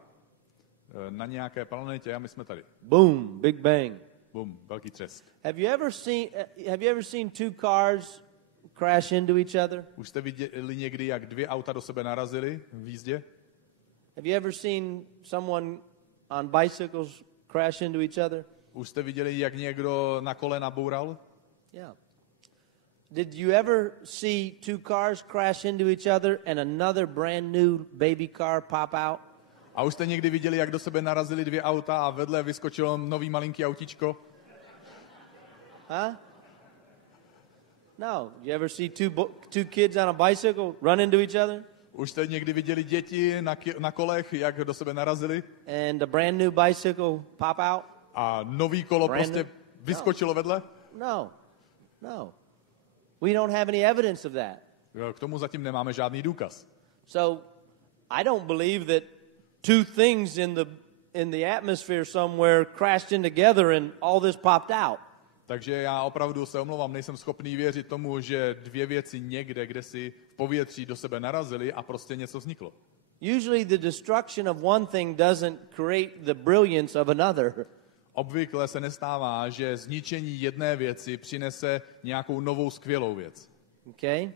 Na nějaké planetě a my jsme tady. Boom, big bang. Bum, velký třesk. Have you ever seen two cars crash into each other? Už jste viděli někdy, jak dvě auta do sebe narazily v jízdě? Have you ever seen someone on bicycles crash into each other? Už jste viděli, jak někdo na kole naboural? Yeah. Did you ever see two cars crash into each other and another brand new baby car pop out? A už jste někdy viděli, jak do sebe narazily dvě auta a vedle vyskočilo nový malinký autíčko? Huh? No. You ever see two kids on a bicycle run into each other? Už jste někdy viděli děti na kolech, jak do sebe narazili? And a brand new bicycle pop out? A nový kolo prostě vyskočilo vedle? No. No. We don't have any evidence of that. K tomu zatím nemáme žádný důkaz. So I don't believe that two things in the atmosphere somewhere crashed in together and all this popped out. Takže já opravdu se omlouvám, nejsem schopný věřit tomu, že dvě věci někde, kde si v povětří do sebe narazily a prostě něco vzniklo. Usually the destruction of one thing doesn't create the brilliance of another. Obvykle se nestává, že zničení jedné věci přinese nějakou novou skvělou věc. Okay?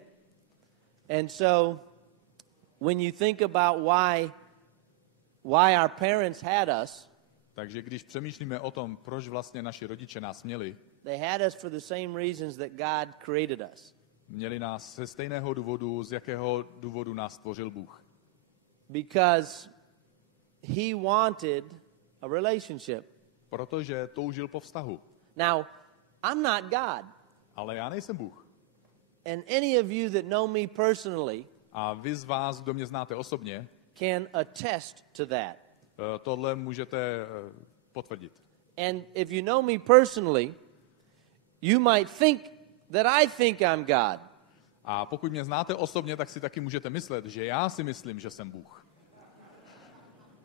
And so when you think about why our parents had us, takže když přemýšlíme o tom, proč vlastně naši rodiče nás měli, they had us for the same reasons that God created us. Měli nás ze stejného důvodu, z jakého důvodu nás stvořil Bůh. Because he wanted a relationship. Protože toužil po vztahu. Now, I'm not God. Ale já nejsem Bůh. And any of you that know me personally, a vy z vás, kdo mě znáte osobně, can attest to that. Tohle můžete potvrdit. And if you know me personally, you might think that I think I'm God. A pokud mě znáte osobně, tak si taky můžete myslet, že já si myslím, že jsem Bůh.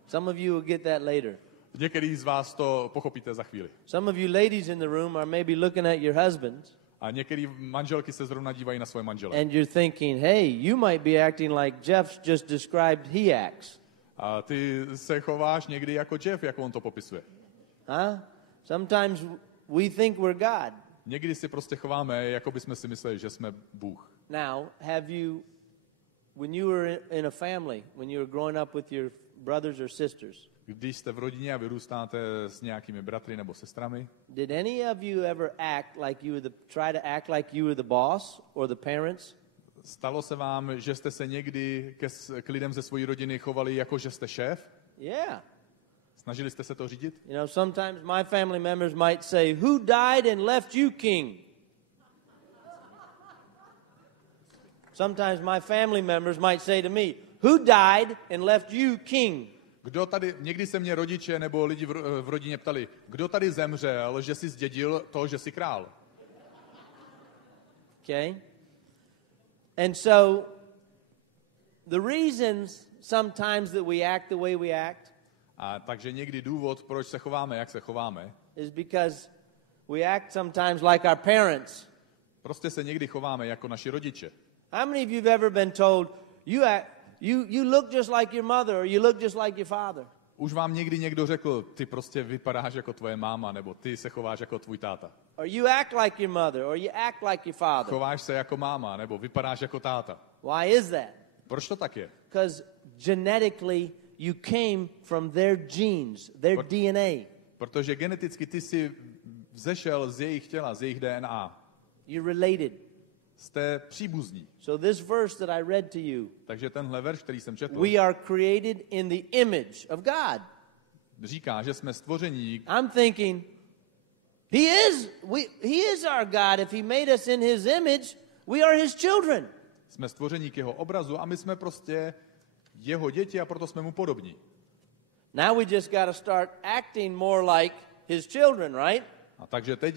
Some of you will get that later. Některý z vás to pochopíte za chvíli. Some of you ladies in the room are maybe looking at your husbands. A některý manželky se zrovna dívají na svoje manžele. And you're thinking, hey, you might be acting like Jeff just described he acts. A ty se chováš někdy jako Jeff, jak on to popisuje. Huh? Sometimes we think we're God. Někdy si prostě chováme, jako bychom si mysleli, že jsme Bůh. Now, have you, when you were in a family, when you were growing up with your brothers or sisters, když jste v rodině a vyrůstáte s nějakými bratry nebo sestrami, did any of you ever act like you were try to act like you were the boss or the parents? Stalo se vám, že jste se někdy k lidem ze své rodiny chovali jako, že jste šéf? Yeah. Snažili jste se to řídit? You know, sometimes my family members might say, who died and left you king? Sometimes my family members might say to me, who died and left you king? Kdo tady, někdy se mě rodiče nebo lidi v rodině ptali, kdo tady zemřel, že si zdědil to, že jsi král? Okay? And so, the reasons sometimes that we act the way we act, a takže někdy důvod, proč se chováme, jak se chováme, is because we act sometimes like our parents. Prostě se někdy chováme jako naši rodiče. How many of you have ever been told, you look just like your mother, or you look just like your father? Už vám někdy někdo řekl, ty prostě vypadáš jako tvoje máma, nebo ty se chováš jako tvůj táta. Or you act like your mother, or you act like your father. Chováš se jako máma, nebo vypadáš jako táta. Why is that? Proč to tak je? Because genetically you came from their genes, their DNA. Protože geneticky ty jsi vzešel z jejich těla, z jejich DNA. You're related. Jste příbuzní. So this verse that I read to you, takže tenhle verš, který jsem četl, we are created in the image of God. Říká, že jsme stvoření. I'm thinking, he is our God. If he made us in his image, we are his children. Jsme stvoření k jeho obrazu a my jsme prostě jeho děti a proto jsme mu podobní. Now we just got to start acting more like his children, right? A takže teď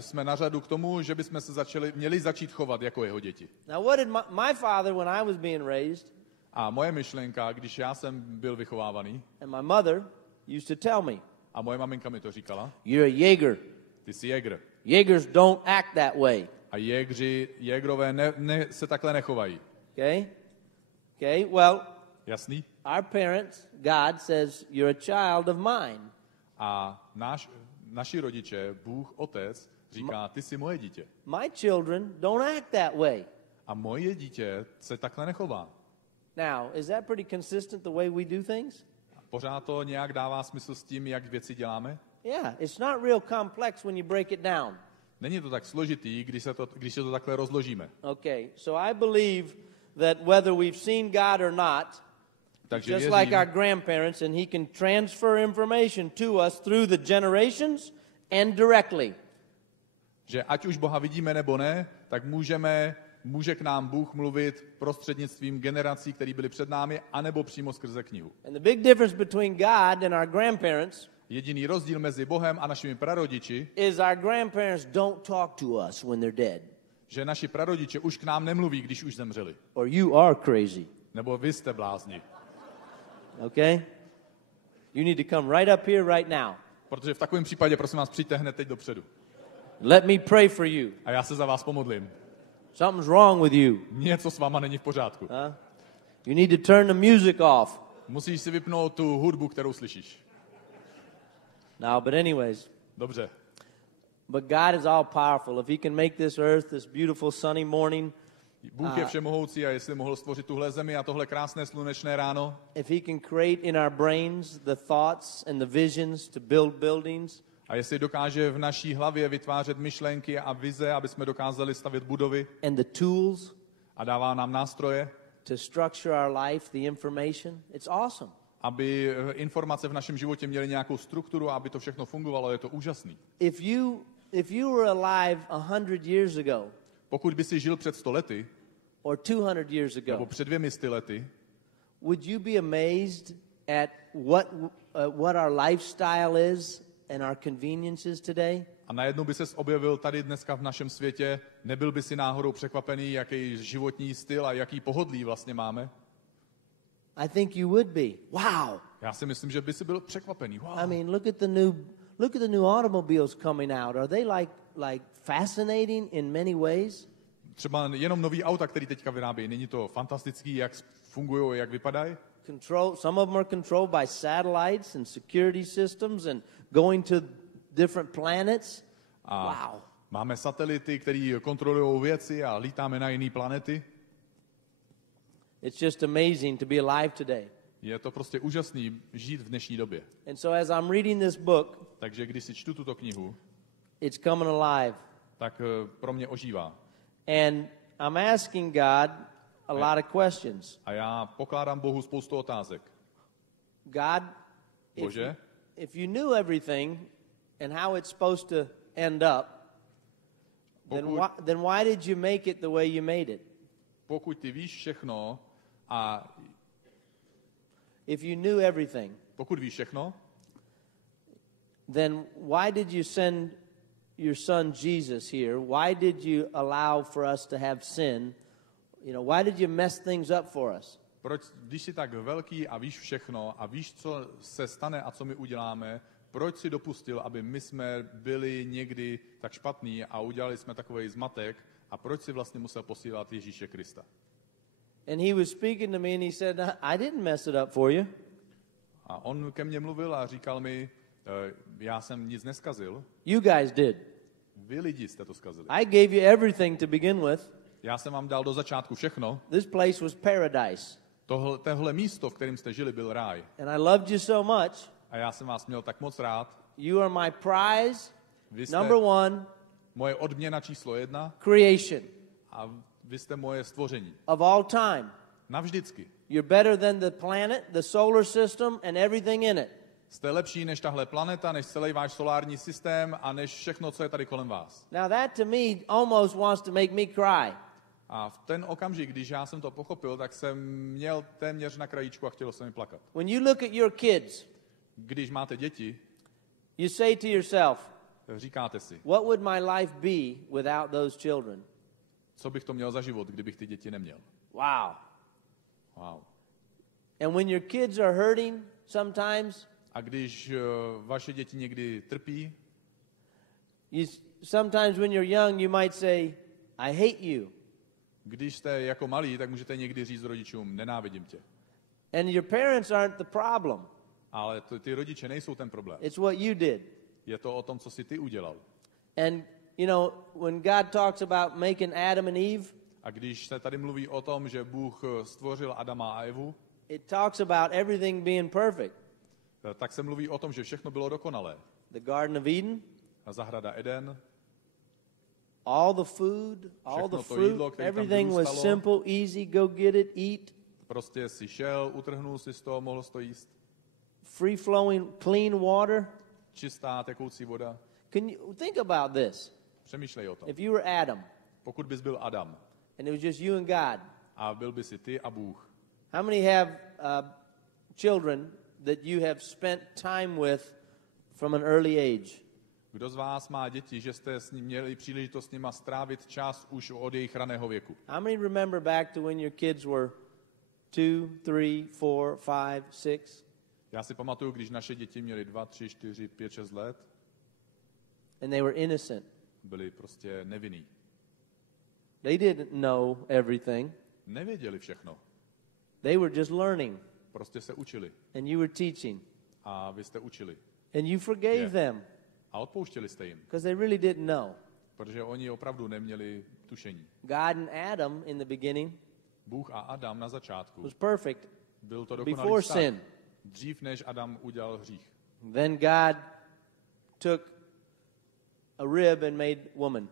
jsme na řadu k tomu, že bychom se měli začít chovat jako jeho děti. Now what did my father, when I was being raised, a moje myšlenka, když já jsem byl vychovávaný, and my mother used to tell me, a moje maminka mi to říkala, you're a Jaeger. Ty jsi Jäger. Jaegers don't act that way. A Jägerové se takhle nechovají. Okay, well, jasný? Our parents, God says, you're a child of mine. A naši rodiče, Bůh, Otec, říká, ty jsi moje dítě. My children don't act that way. A moje dítě se takhle nechová. Now, is that pretty consistent the way we do things? Pořád to nějak dává smysl s tím, jak věci děláme? Yeah, it's not real complex when you break it down. Není to tak složitý, když se to takhle rozložíme. Okay, so I believe that whether we've seen God or not, takže just věřím, like our grandparents, and he can transfer information to us through the generations and directly. Že ať už Boha vidíme nebo ne, tak může k nám Bůh mluvit prostřednictvím generací, které byly před námi, anebo přímo skrze knihu. And the big difference between God and our grandparents Jediný rozdíl mezi Bohem a našimi prarodiči, is our grandparents don't talk to us when they're dead. že naši prarodiče už k nám nemluví, když už zemřeli. Or you are crazy. Nebo vy jste blázni. Okay? You need to come right up here right now. Protože v takovém případě, prosím vás, přijďte hned teď dopředu. Let me pray for you. A já se za vás pomodlím. Something's wrong with you. Něco s váma není v pořádku. You need to turn the music off. Musíš si vypnout tu hudbu, kterou slyšíš. No, but anyways. Dobře. But God is all powerful. If he can make this earth, this beautiful sunny morning, Bůh je všemohoucí a jestli mohl stvořit tuhle zemi a tohle krásné slunečné ráno, if he can create in our brains the thoughts and the visions to build buildings, a jestli dokáže v naší hlavě vytvářet myšlenky a vize, aby jsme dokázali stavět budovy, and the tools a dává nám nástroje, to structure our life, the information, it's awesome. aby informace v našem životě měly nějakou strukturu a aby to všechno fungovalo, je to úžasný. If you were alive 100 years ago, Pokud by si žil před 100 lety, or 200 years nebo ago, před 200 lety, would you be amazed at what our lifestyle is and our conveniences today? a najednou by ses objevil tady dneska v našem světě, nebyl by si náhodou překvapený, jaký životní styl a jaký pohodlí vlastně máme? I think you would be. Wow. Já si myslím, že by si byl překvapený. Wow. I mean, look at the new automobiles coming out. Are they like fascinating in many ways? Třeba jenom nový auta, který teďka vyrábějí, není to fantastický, jak fungují, jak vypadají? Some of them are controlled by satellites and security systems and going to different planets. Wow. Máme satelity, které kontrolují věci a lítáme na jiné planety. It's just amazing to be alive today. Je to prostě úžasný žít v dnešní době. And so as I'm reading this book, Takže když si čtu tuto knihu, it's coming alive. tak pro mě ožívá. And I'm asking God a lot of questions. A já pokládám Bohu spoustu otázek. God, Bože, if you knew everything and how it's supposed to end up, then why did you make it the way you made it? pokud ty víš všechno a If you knew everything, pokud víš všechno, then why did you send your son Jesus here? Why did you allow for us to have sin? You know, why did you mess things up for us? proč, když jsi tak velký a víš všechno a víš, co se stane a co my uděláme, proč si dopustil, aby my jsme byli někdy tak špatní a udělali jsme takovej zmatek a proč si vlastně musel posílat Ježíše Krista? And he was speaking to me and he said, I didn't mess it up for you. A on ke mně mluvil a říkal mi, já jsem nic neskazil, You guys did. vy lidi jste to skazili. I gave you everything to begin with. Já jsem vám dal do začátku všechno. This place was paradise. Tohle místo, v kterém jste žili, byl ráj. And I loved you so much. A já jsem vás měl tak moc rád. You are my prize, Vy jste number one, moje odměna číslo 1 creation a vy jste moje stvoření. of all time. Navždycky. You're better than the planet, the solar system, and everything in it. Jste lepší než tahle planeta, než celý váš solární systém a než všechno, co je tady kolem vás. Now that to me almost wants to make me cry. A v ten okamžik, když já jsem to pochopil, tak jsem měl téměř na krajíčku a chtělo se mi plakat. When you look at your kids, Když máte děti, you say to yourself, říkáte si, what would my life be without those children? co bych to měl za život, kdybych ty děti neměl. Wow. Wow. And when your kids are hurting sometimes, A když vaše děti někdy trpí, sometimes when you're young, you might say, I hate you. když jste jako malí, tak můžete někdy říct rodičům, nenávidím tě. And your parents aren't the problem. Ale ty rodiče nejsou ten problém. It's what you did. Je to o tom, co si ty udělal. And, you know, when God talks about making Adam and Eve, A když se tady mluví o tom, že Bůh stvořil Adama a Evu, it talks about everything being perfect. tak se mluví o tom, že všechno bylo dokonalé. The Garden of Eden, Zahrada Eden, all the food, all the Všechno to jídlo, fruit, které tam everything was vyrůstalo. simple, easy, go get it, eat. prostě si šel, utrhnul si z toho, mohl to jíst. Free flowing, clean water. Čistá tekoucí voda. Can you think about this? Přemýšlej o tom. If you were Adam Pokud bys byl Adam and it was just you and God, a byl by si ty a Bůh, how many have children that you have spent time with from an early age? kdo z vás má děti, že jste s ním měli příležitost s nima strávit čas už od jejich raného věku? How many remember back to when your kids were 2, 3, 4, 5, 6? Já si pamatuju, když naše děti měly 2, 3, 4, 5, 6 let, And they were innocent. byli prostě nevinní. They didn't know everything. Nevěděli všechno. They were just learning. Prostě se učili. And you were teaching. A vy jste učili. And you forgave Yeah. them A odpouštěli jste jim, because they really didn't know. protože oni opravdu neměli tušení. God and Adam in the beginning Bůh a Adam na začátku was perfect byl to dokonalý before vztah. sin. Dřív než Adam udělal hřích. Then God took a rib and made woman.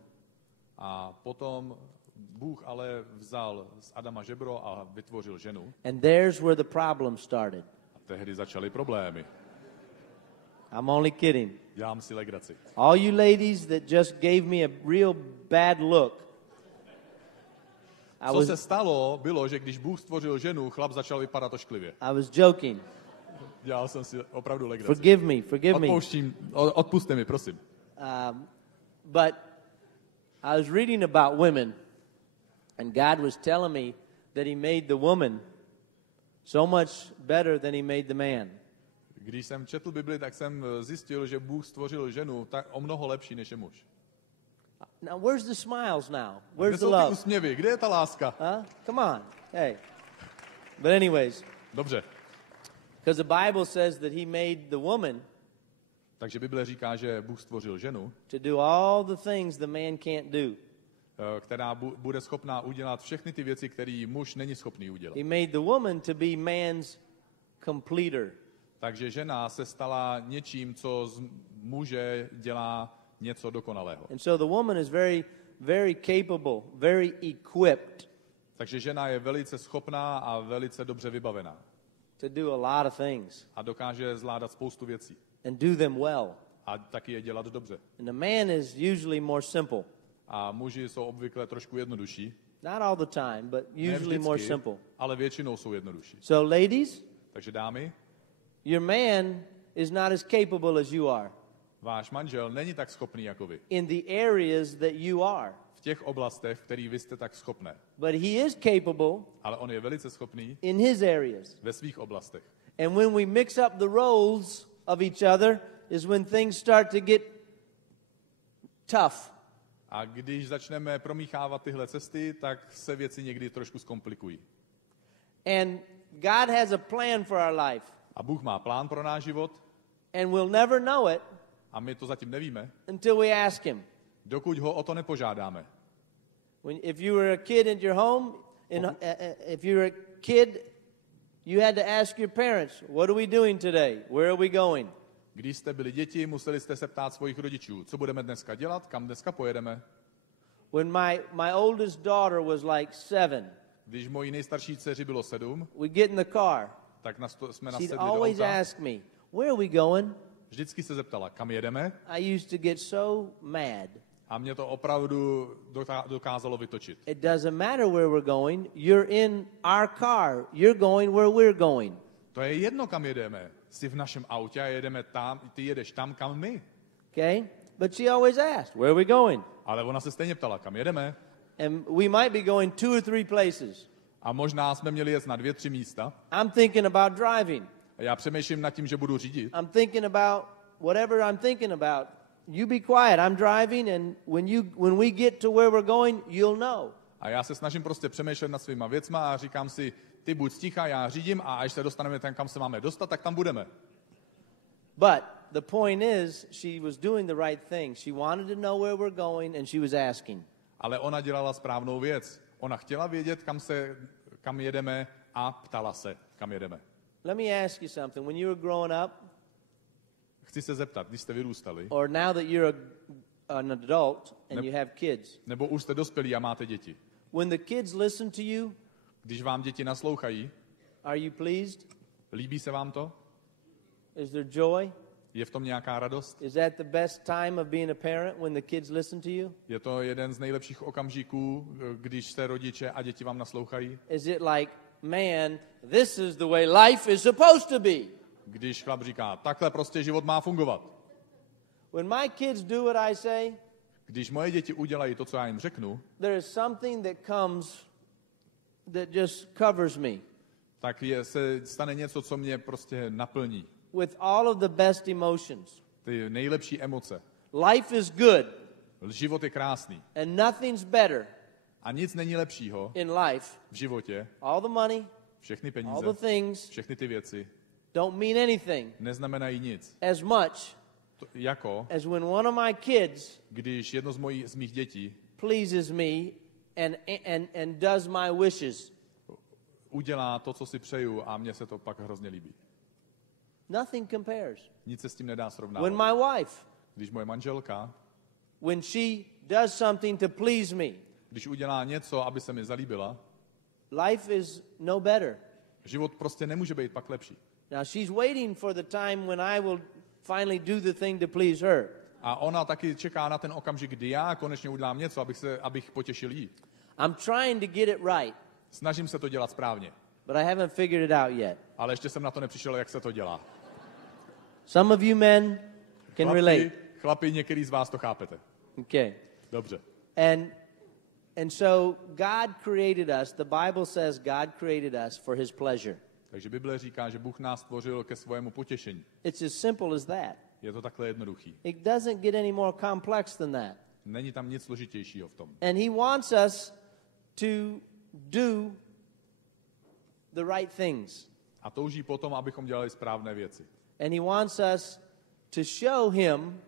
A potom Bůh ale vzal z Adama žebro a vytvořil ženu. And there's where the problem started. A tehdy začaly problémy. I'm only kidding. Dělám si legraci. All you ladies that just gave me a real bad look. Co se stalo, bylo, že když Bůh stvořil ženu, chlap začal vypadat ošklivě. I was joking. Dělal jsem si opravdu legraci. Forgive me. Odpuste mi, prosím. But I was reading about women, and God was telling me that He made the woman so much better than He made the man. Když jsem četl Bibli, tak jsem zjistil, že Bůh stvořil ženu tak o mnoho lepší, než je muž. Now, where's the smiles now? Kde Where's the jsou ty love? úsměvy? Kde je ta láska? Come on. Hey. But anyways, Dobře. because the Bible says that He made the woman Takže Bible říká, že Bůh stvořil ženu, to do all the things the man can't do. která bude schopná udělat všechny ty věci, které muž není schopný udělat. He made the woman to be man's completer. Takže žena se stala něčím, co z muže dělá něco dokonalého. And so the woman is very, very capable, very equipped Takže žena je velice schopná a velice dobře vybavená. to do a lot of things A dokáže zvládat spoustu věcí. and do them well. A taky je dělat dobře. And the man is usually more simple. A muži jsou obvykle trošku jednodušší. Not all the time, but Ne usually more vždycky, simple. ale většinou jsou jednodušší. So ladies, Takže dámy, your man is not as capable as you are váš manžel není tak schopný jako vy. in the areas that you are. V těch oblastech, v kterých vy jste tak schopné. But he is capable Ale on je velice schopný in his areas. ve svých oblastech. And when we mix up the roles of each other is when things start to get tough. A když začneme promíchávat tyhle cesty, tak se věci někdy trošku zkomplikují. And God has a plan for our life. A Bůh má plán pro náš život And we'll never know it a my to zatím nevíme, until we ask him. dokud ho o to nepožádáme. If you were a kid in your home, if you were a kid, you had to ask your parents, what are we doing today? Where are we going? Když jste byli děti, museli jste se ptát svých rodičů, co budeme dneska dělat, kam dneska pojedeme. When my oldest daughter was like 7, Když mojí nejstarší dceři bylo 7, we get in the car. tak jsme She'd nasedli do always auta. ask me, where are we going? Vždycky se zeptala, kam jedeme, I used to get so mad. a mě to opravdu dokázalo vytočit. It doesn't matter where we're going. You're in our car. You're going where we're going. To je jedno, kam jedeme. Jsi v našem autě a jedeme tam, ty jedeš tam, kam my. Okay? But she always asked, where are we going? Ale ona se stejně ptala, kam jedeme. And we might be going 2 or 3 places. A možná jsme měli jet na 2-3 místa. I'm thinking about driving. A já přemýšlím nad tím, že budu řídit. I'm thinking about whatever I'm thinking about. You be quiet. I'm driving, and when we get to where we're going, you'll know. A já se snažím prostě přemýšlet nad svýma věcma a říkám si, ty buď sticha, já řídím a až se dostaneme tam, kam se máme dostat, tak tam budeme. But the point is, she was doing the right thing. She wanted to know where we're going, and she was asking. Ale ona dělala správnou věc. Ona chtěla vědět, kam jedeme a ptala se, kam jedeme. Let me ask you something. When you were growing up, Chci se zeptat, když jste vyrůstali, or now that you're an adult and you have kids, nebo už jste dospělí a máte děti. when the kids listen to you, Když vám děti naslouchají, are you pleased? líbí se vám to? Is there joy? Je v tom nějaká radost? Is that the best time of being a parent, when the kids listen to you? Je to jeden z nejlepších okamžiků, když se rodiče a děti vám naslouchají? Is it like, man, this is the way life is supposed to be? Když chlap říká, takhle prostě život má fungovat. When my kids do what I say, Když moje děti udělají to, co já jim řeknu, there is something that comes that just covers me tak se stane něco, co mě prostě naplní. with all of the best emotions. Ty nejlepší emoce. Life is good, Život je krásný. and nothing's better A nic není lepšího in life. v životě. All the money, Všechny all peníze, the things všechny ty věci don't mean anything neznamenají nic. as much Jako as when one of my kids když jedno z mých dětí pleases me and does my wishes. udělá to, co si přeju, a mně se to pak hrozně líbí. Nothing compares. Nic se s tím nedá When srovnávat. my wife, Když moje manželka, when she does something to please me, když udělá něco, aby se mi zalíbila, life is no better. život prostě nemůže být pak lepší. Now she's waiting for the time when I will finally do the thing to please her. A ona taky čeká na ten okamžik, kdy já konečně udělám něco, abych potěšil jí. I'm trying to get it right, Snažím se to dělat správně, but I haven't figured it out yet. ale ještě jsem na to nepřišel, jak se to dělá. Some of you men can relate. Chlapi, některý z vás to chápete. Okay. Dobře. And so God created us. The Bible says God created us for his pleasure. Takže Bible říká, že Bůh nás stvořil ke svému potěšení. It's as simple as that. Je to takhle jednoduchý. It doesn't get any more complex than that. Není tam nic složitějšího v tom. And he wants us to do the right things. A touží potom, abychom dělali správné věci. And he wants us to show him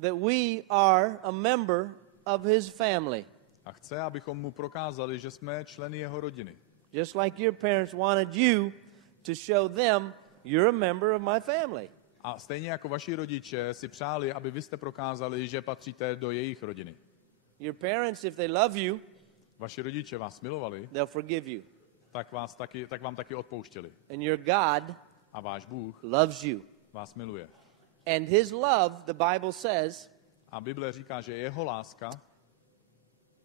that we are a member of his family. A chce, abychom mu prokázali, že jsme členy jeho rodiny. Just like your parents wanted you to show them you're a member of my family. A stejně jako vaši rodiče si přáli, aby vy jste prokázali, že patříte do jejich rodiny. Your parents, if they love you, Vaši rodiče vás milovali, they'll forgive you. tak vám taky odpouštěli. And your God A váš Bůh loves you. vás miluje. And his love, the Bible says, A Bible říká, že jeho láska,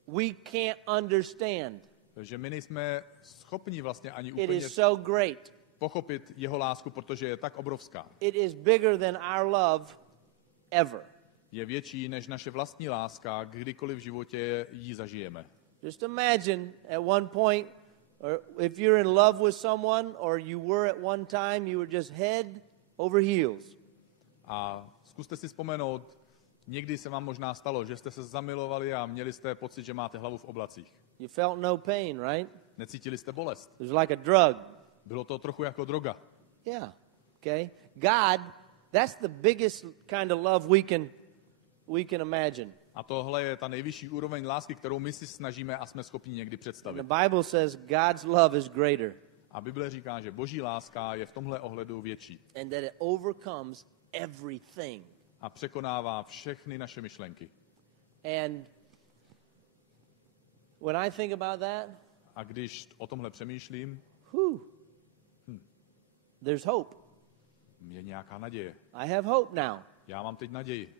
we can't understand. že my nejsme schopni vlastně ani It úplně is so great. pochopit jeho lásku, protože je tak obrovská. It is bigger than our love ever. Je větší než naše vlastní láska, kdykoliv v životě ji zažijeme. Just imagine at one point, or if you're in love with someone, or you were at one time, you were just head over heels. A zkuste si vzpomenout, někdy se vám možná stalo, že jste se zamilovali a měli jste pocit, že máte hlavu v oblacích. You felt no pain, right? Necítili jste bolest. It was like a drug. Bylo to trochu jako droga. Yeah. Okay. God, that's the biggest kind of love we can imagine. A tohle je ta nejvyšší úroveň lásky, kterou my si snažíme a jsme schopni někdy And představit. the Bible says God's love is greater, A Bible říká, že boží láska je v tomhle ohledu větší and that it overcomes everything. a překonává všechny naše myšlenky. And when I think about that, A když o tomhle přemýšlím, there's hope. je nějaká naděje. I have hope now. Já mám teď naději.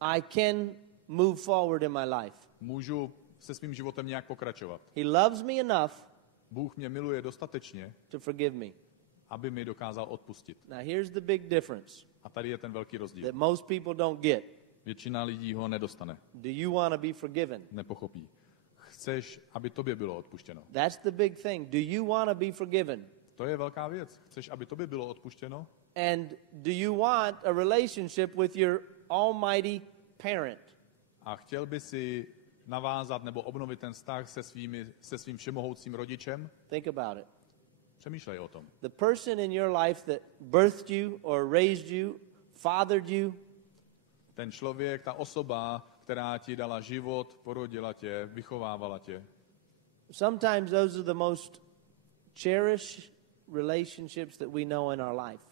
I can move forward in my life. Můžu se svým životem nějak pokračovat. He loves me enough Bůh mě miluje dostatečně, to forgive me. aby mi dokázal odpustit. Now here's the big difference A tady je ten velký rozdíl. that most people don't get. Většina lidí ho nedostane, Do you want to be forgiven? nepochopí. Chceš, aby tobě bylo odpuštěno. That's the big thing. Do you want to be forgiven? To je velká věc. Chceš, aby tobě bylo odpuštěno? And do you want a relationship with your almighty parent? A chtěl by si navázat nebo obnovit ten vztah se svým všemohoucím rodičem? Think about it. Přemýšlej o tom. The person in your life that birthed you or raised you, fathered you, Ten člověk, ta osoba, která ti dala život, porodila tě, vychovávala tě. sometimes those are the most cherished relationships that we know in our life.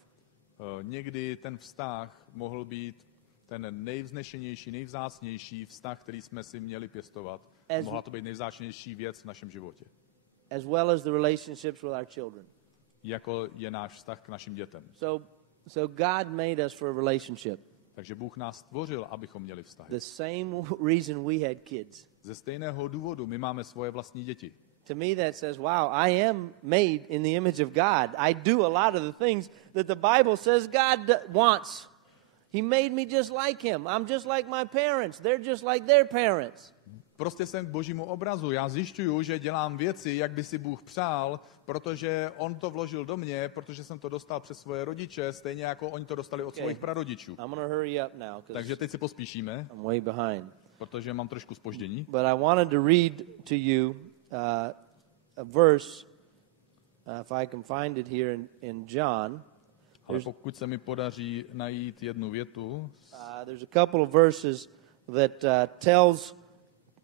Někdy ten vztah mohl být ten nejvznešenější, nejvzácnější vztah, který jsme si měli pěstovat. Mohla to být nejvzácnější věc v našem životě. As well as the relationships with our children. Jako je náš vztah k našim dětem. So So God made us for a relationship. Takže Bůh nás stvořil, abychom měli vztahy. The same reason we had kids. Ze stejného důvodu my máme svoje vlastní děti. To me that says, wow, I am made in the image of God. I do a lot of the things that the Bible says God wants. He made me just like him. I'm just like my parents. They're just like their parents. Prostě jsem k Božímu obrazu. Já zjišťuju, že dělám věci, jak by si Bůh přál, protože on to vložil do mě, protože jsem to dostal přes svoje rodiče, stejně jako oni to dostali od svých prarodičů. I'm going to hurry up now Takže teď si pospíšíme, I'm way behind. protože mám trošku zpoždění. But I wanted to read to you a verse, if I can find it here in John. Ale pokud se mi podaří najít jednu větu, There's a couple of verses that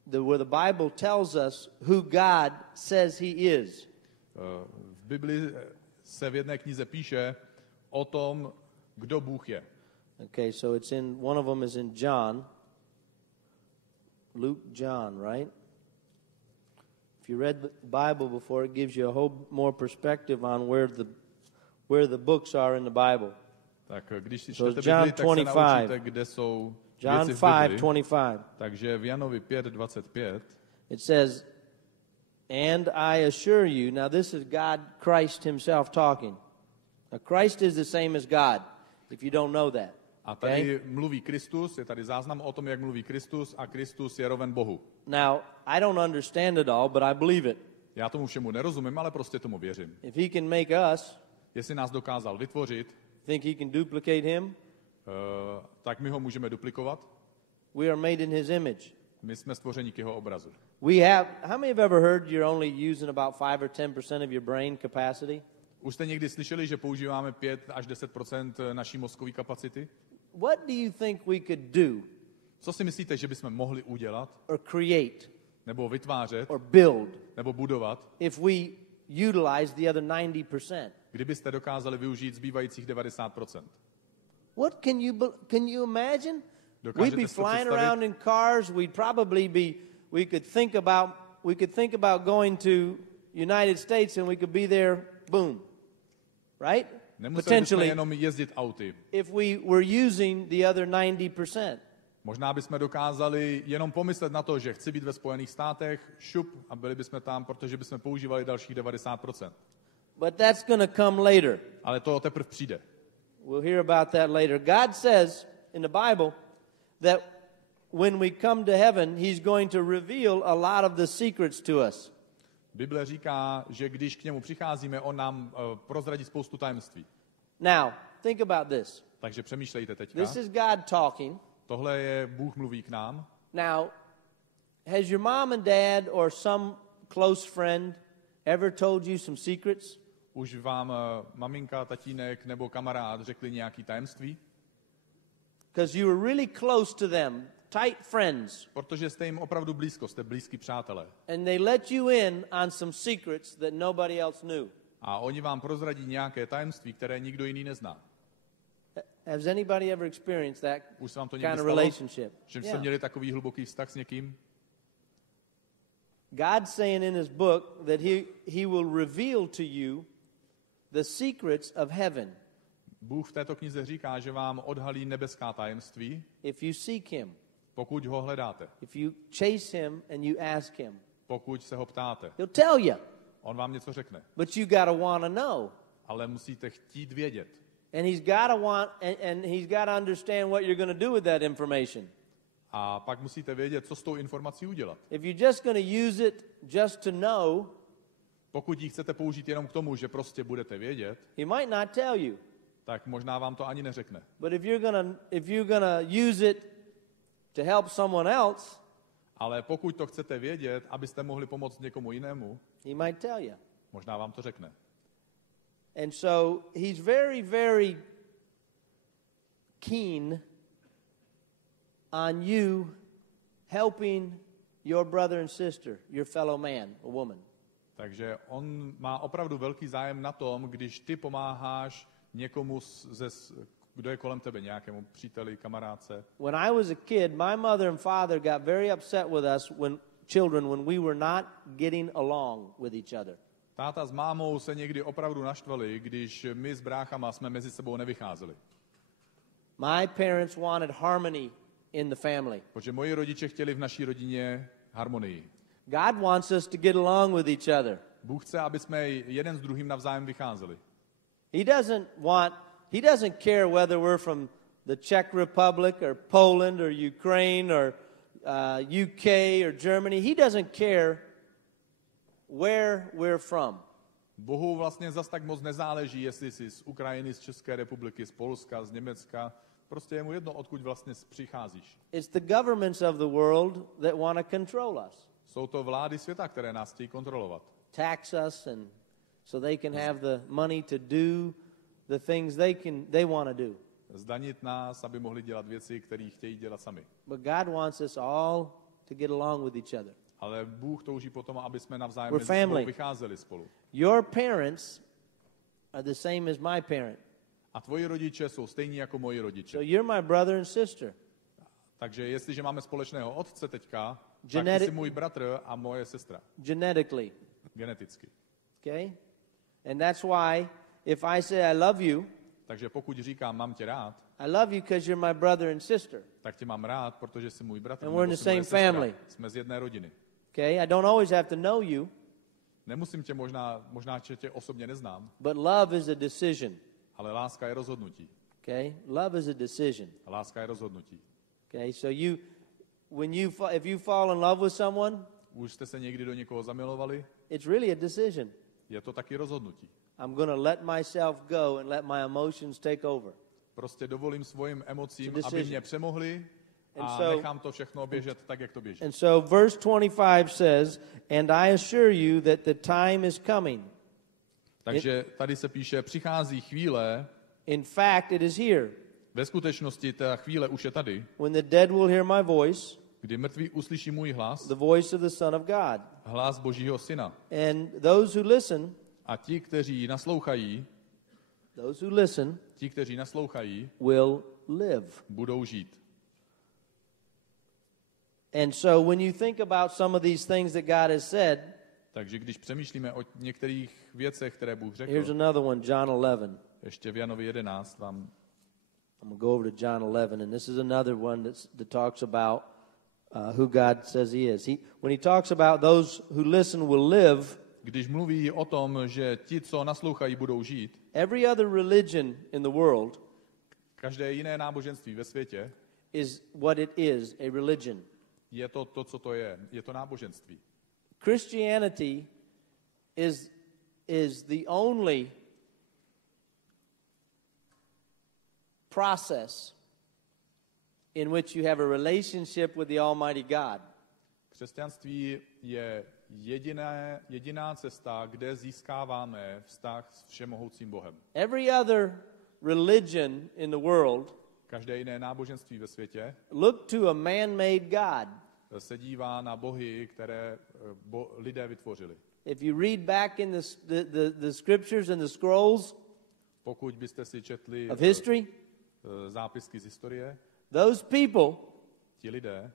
where the Bible tells us who God says he is. v Bibli se v jedné knize píše o tom, kdo Bůh je. Okay, so one of them is in John. Luke, John, right? If you read the Bible before, it gives you a whole more perspective on where the books are in the Bible. Tak když si So čtete John Bibli, tak se 25. naučíte, kde jsou John věci v Bibli. 5:25. Takže v Janovi 5:25 It says, "And I assure you," now this is God, Christ himself talking. Now Christ is the same as God, if you don't know that. a tady mluví Kristus, je tady záznam o tom, jak mluví Kristus a Kristus je roven Bohu. Now, I don't understand it all, but I believe it. Já tomu všemu nerozumím, ale prostě tomu věřím. If he can make us, Jestli nás dokázal vytvořit, think he can duplicate him? tak my ho můžeme duplikovat. We are made in his image. My jsme stvořeni k jeho obrazu. How many have ever heard you're only using about 5 or 10% of your brain capacity? Už jste někdy slyšeli, že používáme 5 až 10% naší mozkové kapacity? What do you think we could do Co si myslíte, že bychom mohli udělat, or create nebo vytvářet, or build nebo budovat, if we utilize the other 90%? kdybyste dokázali využít zbývajících 90%? What can you imagine? Dokážete We'd be si to flying představit? around in cars. We'd probably we could think about going to United States and we could be there, boom. Right? Nemuseli bychom jenom jezdit auty. If we were using the other 90%. Možná bychom dokázali jenom pomyslet na to, že chci být ve Spojených státech, šup, a byli bychom tam, protože bychom používali dalších 90%. But that's going to come later. Ale to teprve přijde. We'll hear about that later. God says in the Bible that when we come to heaven, he's going to reveal a lot of the secrets to us. Bible říká, že když k němu přicházíme, on nám prozradí spoustu tajemství. Now, think about this. Takže přemýšlejte teďka. This is God talking. Tohle je Bůh mluví k nám. Now, has your mom and dad or some close friend ever told you some secrets? Už vám maminka, tatínek nebo kamarád řekli nějaký tajemství? Because you were really close to them, tight friends. Protože jste jim opravdu blízko, jste blízký přátelé. And they let you in on some secrets that nobody else knew. A oni vám prozradí nějaké tajemství, které nikdo jiný nezná. Has anybody ever experienced that Už se vám to kind někdy of stalo? relationship? Že jste měli takový hluboký vztah s někým? God's saying in his book that he will reveal to you the secrets of heaven. Bůh v této knize říká, že vám odhalí nebeská tajemství, If you seek him, pokud ho hledáte, if you chase him and you ask him, pokud se ho ptáte. he'll tell you. On vám něco řekne, But you got to want to know. ale musíte chtít vědět. And he's got to and he's got to understand what you're going to do with that information. A pak musíte vědět, co s tou informací udělat. If you're just going to use it just to know, Pokud ji chcete použít jenom k tomu, že prostě budete vědět, he might not tell you. tak možná vám to ani neřekne. But if you're gonna use it to help someone else, Ale pokud to chcete vědět, abyste mohli pomoct někomu jinému, he might tell you. možná vám to řekne. And so he's very, very keen on you helping your brother and sister, your fellow man or woman. Takže on má opravdu velký zájem na tom, když ty pomáháš někomu, kdo je kolem tebe, nějakému příteli, kamarádce. When I was a kid, my mother and father got very upset with us when we were not getting along with each other. Táta s mámou se někdy opravdu naštvali, když my s bráchama jsme mezi sebou nevycházeli. My parents wanted harmony in the family. Protože moji rodiče chtěli v naší rodině harmonii. God wants us to get along with each other. Bůh chce, aby jsme jeden s druhým navzájem vycházeli. He doesn't care whether we're from the Czech Republic or Poland or Ukraine or UK or Germany. He doesn't care where we're from. Bohu vlastně zas tak moc nezáleží, jestli jsi z Ukrajiny, z České republiky, z Polska, z Německa. Prostě je mu jedno, odkud vlastně přicházíš. It's the governments of the world that want to control us. Jsou to vlády světa, které nás chtějí kontrolovat. Tax us and so they can have the money to do the things they want to do. Zdanit nás, aby mohli dělat věci, které chtějí dělat sami. But God wants us all to get along with each other. Ale Bůh touží potom, aby jsme navzájem We're mezi sebou family. vycházeli spolu. Your parents are the same as my parent. A tvoji rodiče jsou stejní jako moji rodiče. So you're my brother and sister. Takže jestliže máme společného otce teďka, tak ty Geneti- jsi můj bratr a moje sestra. Genetically. Geneticky. Okay? And that's why if I say I love you, Takže pokud říkám, mám tě rád, I love you because you're my brother and sister. tak tě mám rád, protože jsi můj bratr. And we're in nebo the jsi moje same sestra. family. Jsme z jedné rodiny. Okay? I don't always have to know you, Nemusím tě možná tě osobně neznám, but love is a decision. ale láska je rozhodnutí. Okay? Love is a decision. A láska je rozhodnutí. Okay? So if you fall in love with someone, Už jste se někdy do někoho zamilovali? it's really a decision. Je to taky rozhodnutí. I'm going to let myself go and let my emotions take over. Prostě dovolím svým emocím, It's a aby decision. mě přemohli And a so- nechám to všechno běžet tak, jak to běží. And so verse 25 says, "And I assure you that the time is coming. Takže tady se píše, přichází chvíle, In fact, it is here, ve skutečnosti ta chvíle už je tady, when the dead will hear my voice, kdy mrtví uslyší můj hlas, the voice of the Son of God. hlas Božího Syna. And those who listen, A ti, kteří naslouchají, will live." budou žít. And so when you think about some of these things that God has said, Takže když přemýšlíme o některých věcech, které Bůh here's řekl, another one, John 11. ještě v Janovi 11 vám I'm going to go over to John 11, and this is another one that talks about who God says he is. When he talks about those who listen will live, když mluví o tom, že ti, co naslouchají, budou žít, every other religion in the world každé jiné náboženství ve světě is what it is, a religion. je to, co to je. Je to náboženství. Christianity is the only process in which you have a relationship with the Almighty God. Křesťanství je jediná cesta, kde získáváme vztah s všemohoucím Bohem. Every other religion in the world Každé jiné náboženství ve světě look to a man-made God. se dívá na bohy, které lidé vytvořili. If you read back in the scriptures and the scrolls Pokud byste si četli of history, zápisky z historie, those people, ti lidé,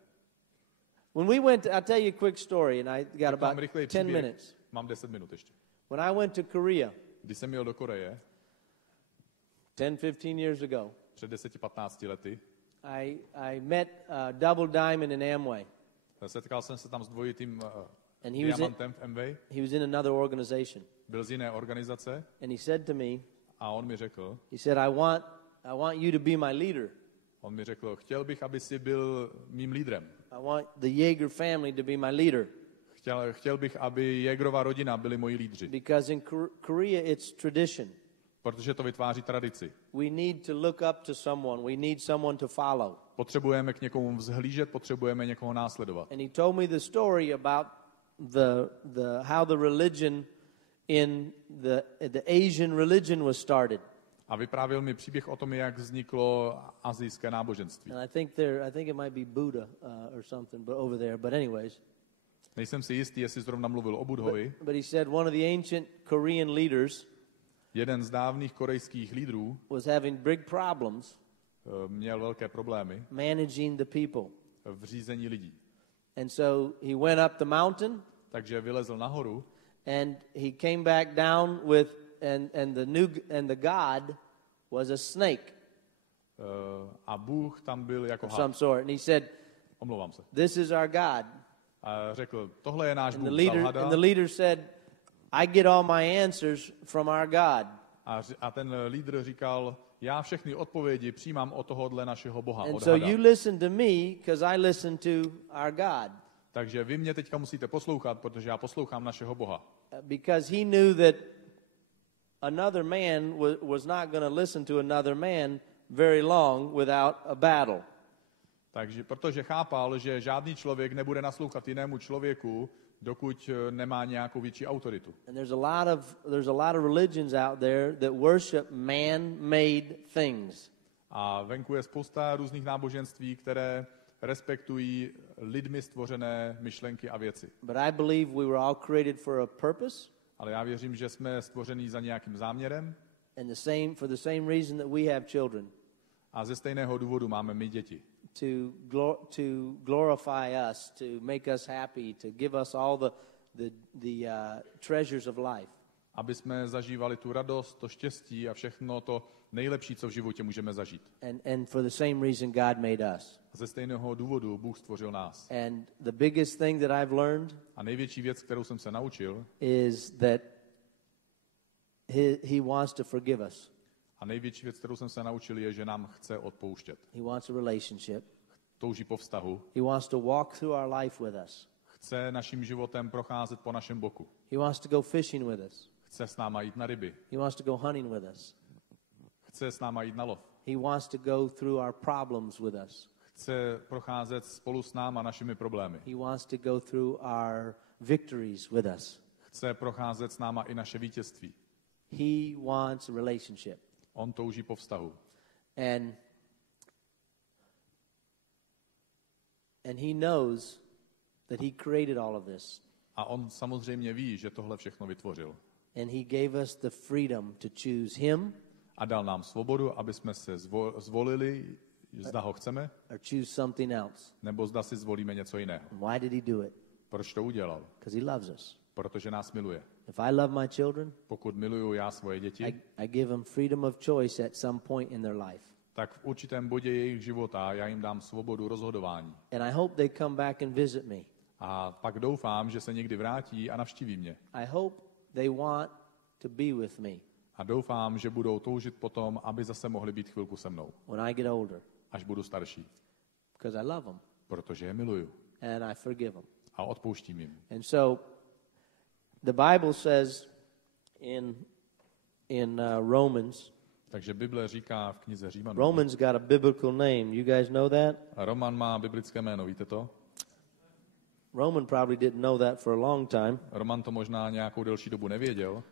when we went, I'll tell you a quick story, and I got tak mám about rychlej 10 příběh, minutes. mám 10 minut ještě. When I went to Korea Když jsem jel do Koreje 10, 15 years ago, před 10-15 lety, I met Double Diamond in Amway, setkal jsem se tam s dvojitým and he was diamantem v Amway, in another organization, byl z jiné organizace and he said to me, a on mi řekl, he said, I want you to be my leader. chtěl bych, aby si byl mým lídrem. I want the Jaeger family to be my leader. Chtěl bych, aby Jägerova rodina byli moji lídři, Because in Korea, it's tradition. protože to vytváří tradici. We need to look up to someone. We need someone to follow. Potřebujeme k někomu vzhlížet, potřebujeme někoho následovat. And he told me the story about how the religion in the Asian religion was started. A vyprávěl mi příběh o tom, jak vzniklo asijské náboženství. And I think it might be Buddha or something, but over there. But anyways, Nejsem si jistý, jestli zrovna mluvil o Budhovi. but he said one of the ancient Korean leaders Jeden z dávných korejských lídrů was having big problems měl velké problémy managing the people. v řízení lidí. And so he went up the mountain Takže vylezl nahoru and he came back down with and the God was a snake A Bůh tam byl jako of had. some sort, and he said, Omlouvám se. "This is our God." A řekl, tohle je náš And Bůh, the vzal leader hada. and the leader said, "I get all my answers from our God." A ten lídr říkal, já všechny odpovědi přijímám od tohohle našeho Boha, And od so hada. you listen to me because I listen to our God. Takže vy mě teďka musíte poslouchat, protože já poslouchám našeho Boha. Because he knew that another man was not going to listen to another man very long without a battle. Takže protože chápal, že žádný člověk nebude naslouchat jinému člověku, dokud nemá nějakou větší autoritu. And there's a lot of religions out there that worship man-made things. A venku je spousta různých náboženství, které respektují lidmi stvořené myšlenky a věci. But I believe we were all created for a purpose, Ale já věřím, že jsme stvoření za nějakým záměrem and for the same reason that we have children, a ze stejného důvodu máme my děti. to glorify us, to make us happy, to give us all the treasures of life. Aby jsme zažívali tu radost, to štěstí a všechno to nejlepší, co v životě můžeme zažít. And for the same reason God made us. A ze stejného důvodu Bůh stvořil nás. And the biggest thing that I've learned A největší věc, kterou jsem se naučil, is that he wants to forgive us. a největší věc, kterou jsem se naučil, je, že nám chce odpouštět. He wants a relationship. Touží po vztahu. He wants to walk through our life with us. Chce naším životem procházet po našem boku. He wants to go fishing with us. Chce s náma jít na ryby. He wants to go hunting with us. Chce s náma jít na lov. He wants to go through our problems with us. Chce procházet spolu s náma našimi problémy. He wants to go through our victories with us. Chce procházet s náma i naše vítězství. He wants a relationship. On touží po vztahu. And he knows that he created all of this. A on samozřejmě ví, že tohle všechno vytvořil. And he gave us the freedom to choose him A dal nám svobodu, aby jsme se zvolili, zda ho chceme, or choose something else. nebo zda si zvolíme něco jiného. And why did he do it? Proč to udělal? Because he loves us. Protože nás miluje. If I love my children, Pokud miluju já svoje děti, I give them freedom of choice at some point in their life. tak v určitém bodě jejich života já jim dám svobodu rozhodování. And I hope they come back and visit me. A pak doufám, že se někdy vrátí a navštíví mě. I hope they want to be with me A doufám, že budou toužit potom, aby zase mohli být chvilku se mnou, when I get older, až budu starší. because I love them Protože je miluju and I forgive them. a odpouštím jim. And so the Bible says in Romans, Takže Bible říká v knize Římanů. Romans got a biblical name. You guys know that? A Roman má biblické jméno, víte to? Roman probably didn't know that for a long time, Roman to možná nějakou delší dobu nevěděl,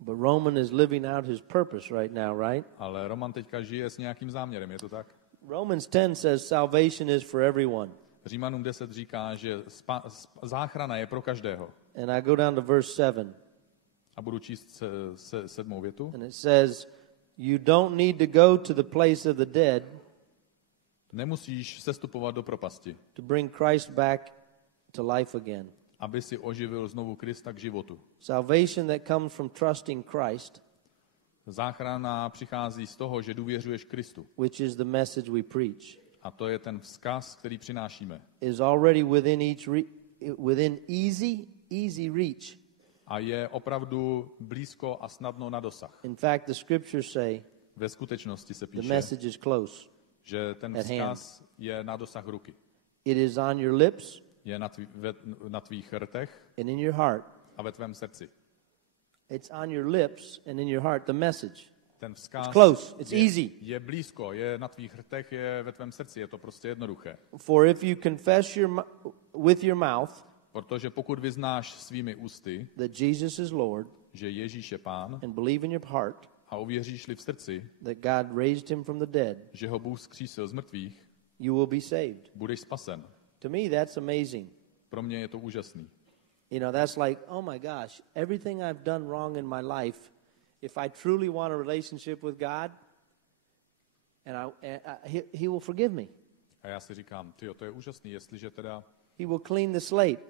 but Roman is living out his purpose right now, right? ale Roman teďka žije s nějakým záměrem, je to tak? Romans 10 says salvation is for everyone. Římanům 10 říká, že záchrana je pro každého. And I go down to verse 7. A budu číst sedmou větu. And it says, you don't need to go to the place of the dead Nemusíš sestupovat do propasti, to bring Christ back to life again. aby si oživil znovu Krista k životu. Salvation that comes from trusting Christ, Záchrana přichází z toho, že důvěřuješ Kristu. which is the message we preach, A to je ten vzkaz, který přinášíme. is already within easy reach. A je opravdu blízko a snadno na dosah. In fact, the scriptures say Ve skutečnosti se the píše, message is close. že ten at vzkaz je na dosah ruky. It is on your lips Je na tvých rtech and in your heart. a ve tvém srdci. It's on your lips and in your heart, the message. Ten vzkaz It's close. It's easy. je blízko, je na tvých rtech, je ve tvém srdci, je to prostě jednoduché. For if you confess with your mouth Protože pokud vyznáš svými ústy, that Jesus is Lord že Ježíš je Pán and believe in your heart a uvěříš-li v srdci, that God raised him from the dead, že ho Bůh vzkřísil z mrtvých, you will be saved. budeš spasen. To me, that's amazing. Pro mě je to úžasný. You know, that's like, oh my gosh, everything I've done wrong in my life, if I truly want a relationship with God, he will forgive me. A já si říkám, tyjo, to je úžasný, jestliže teda He will clean the slate.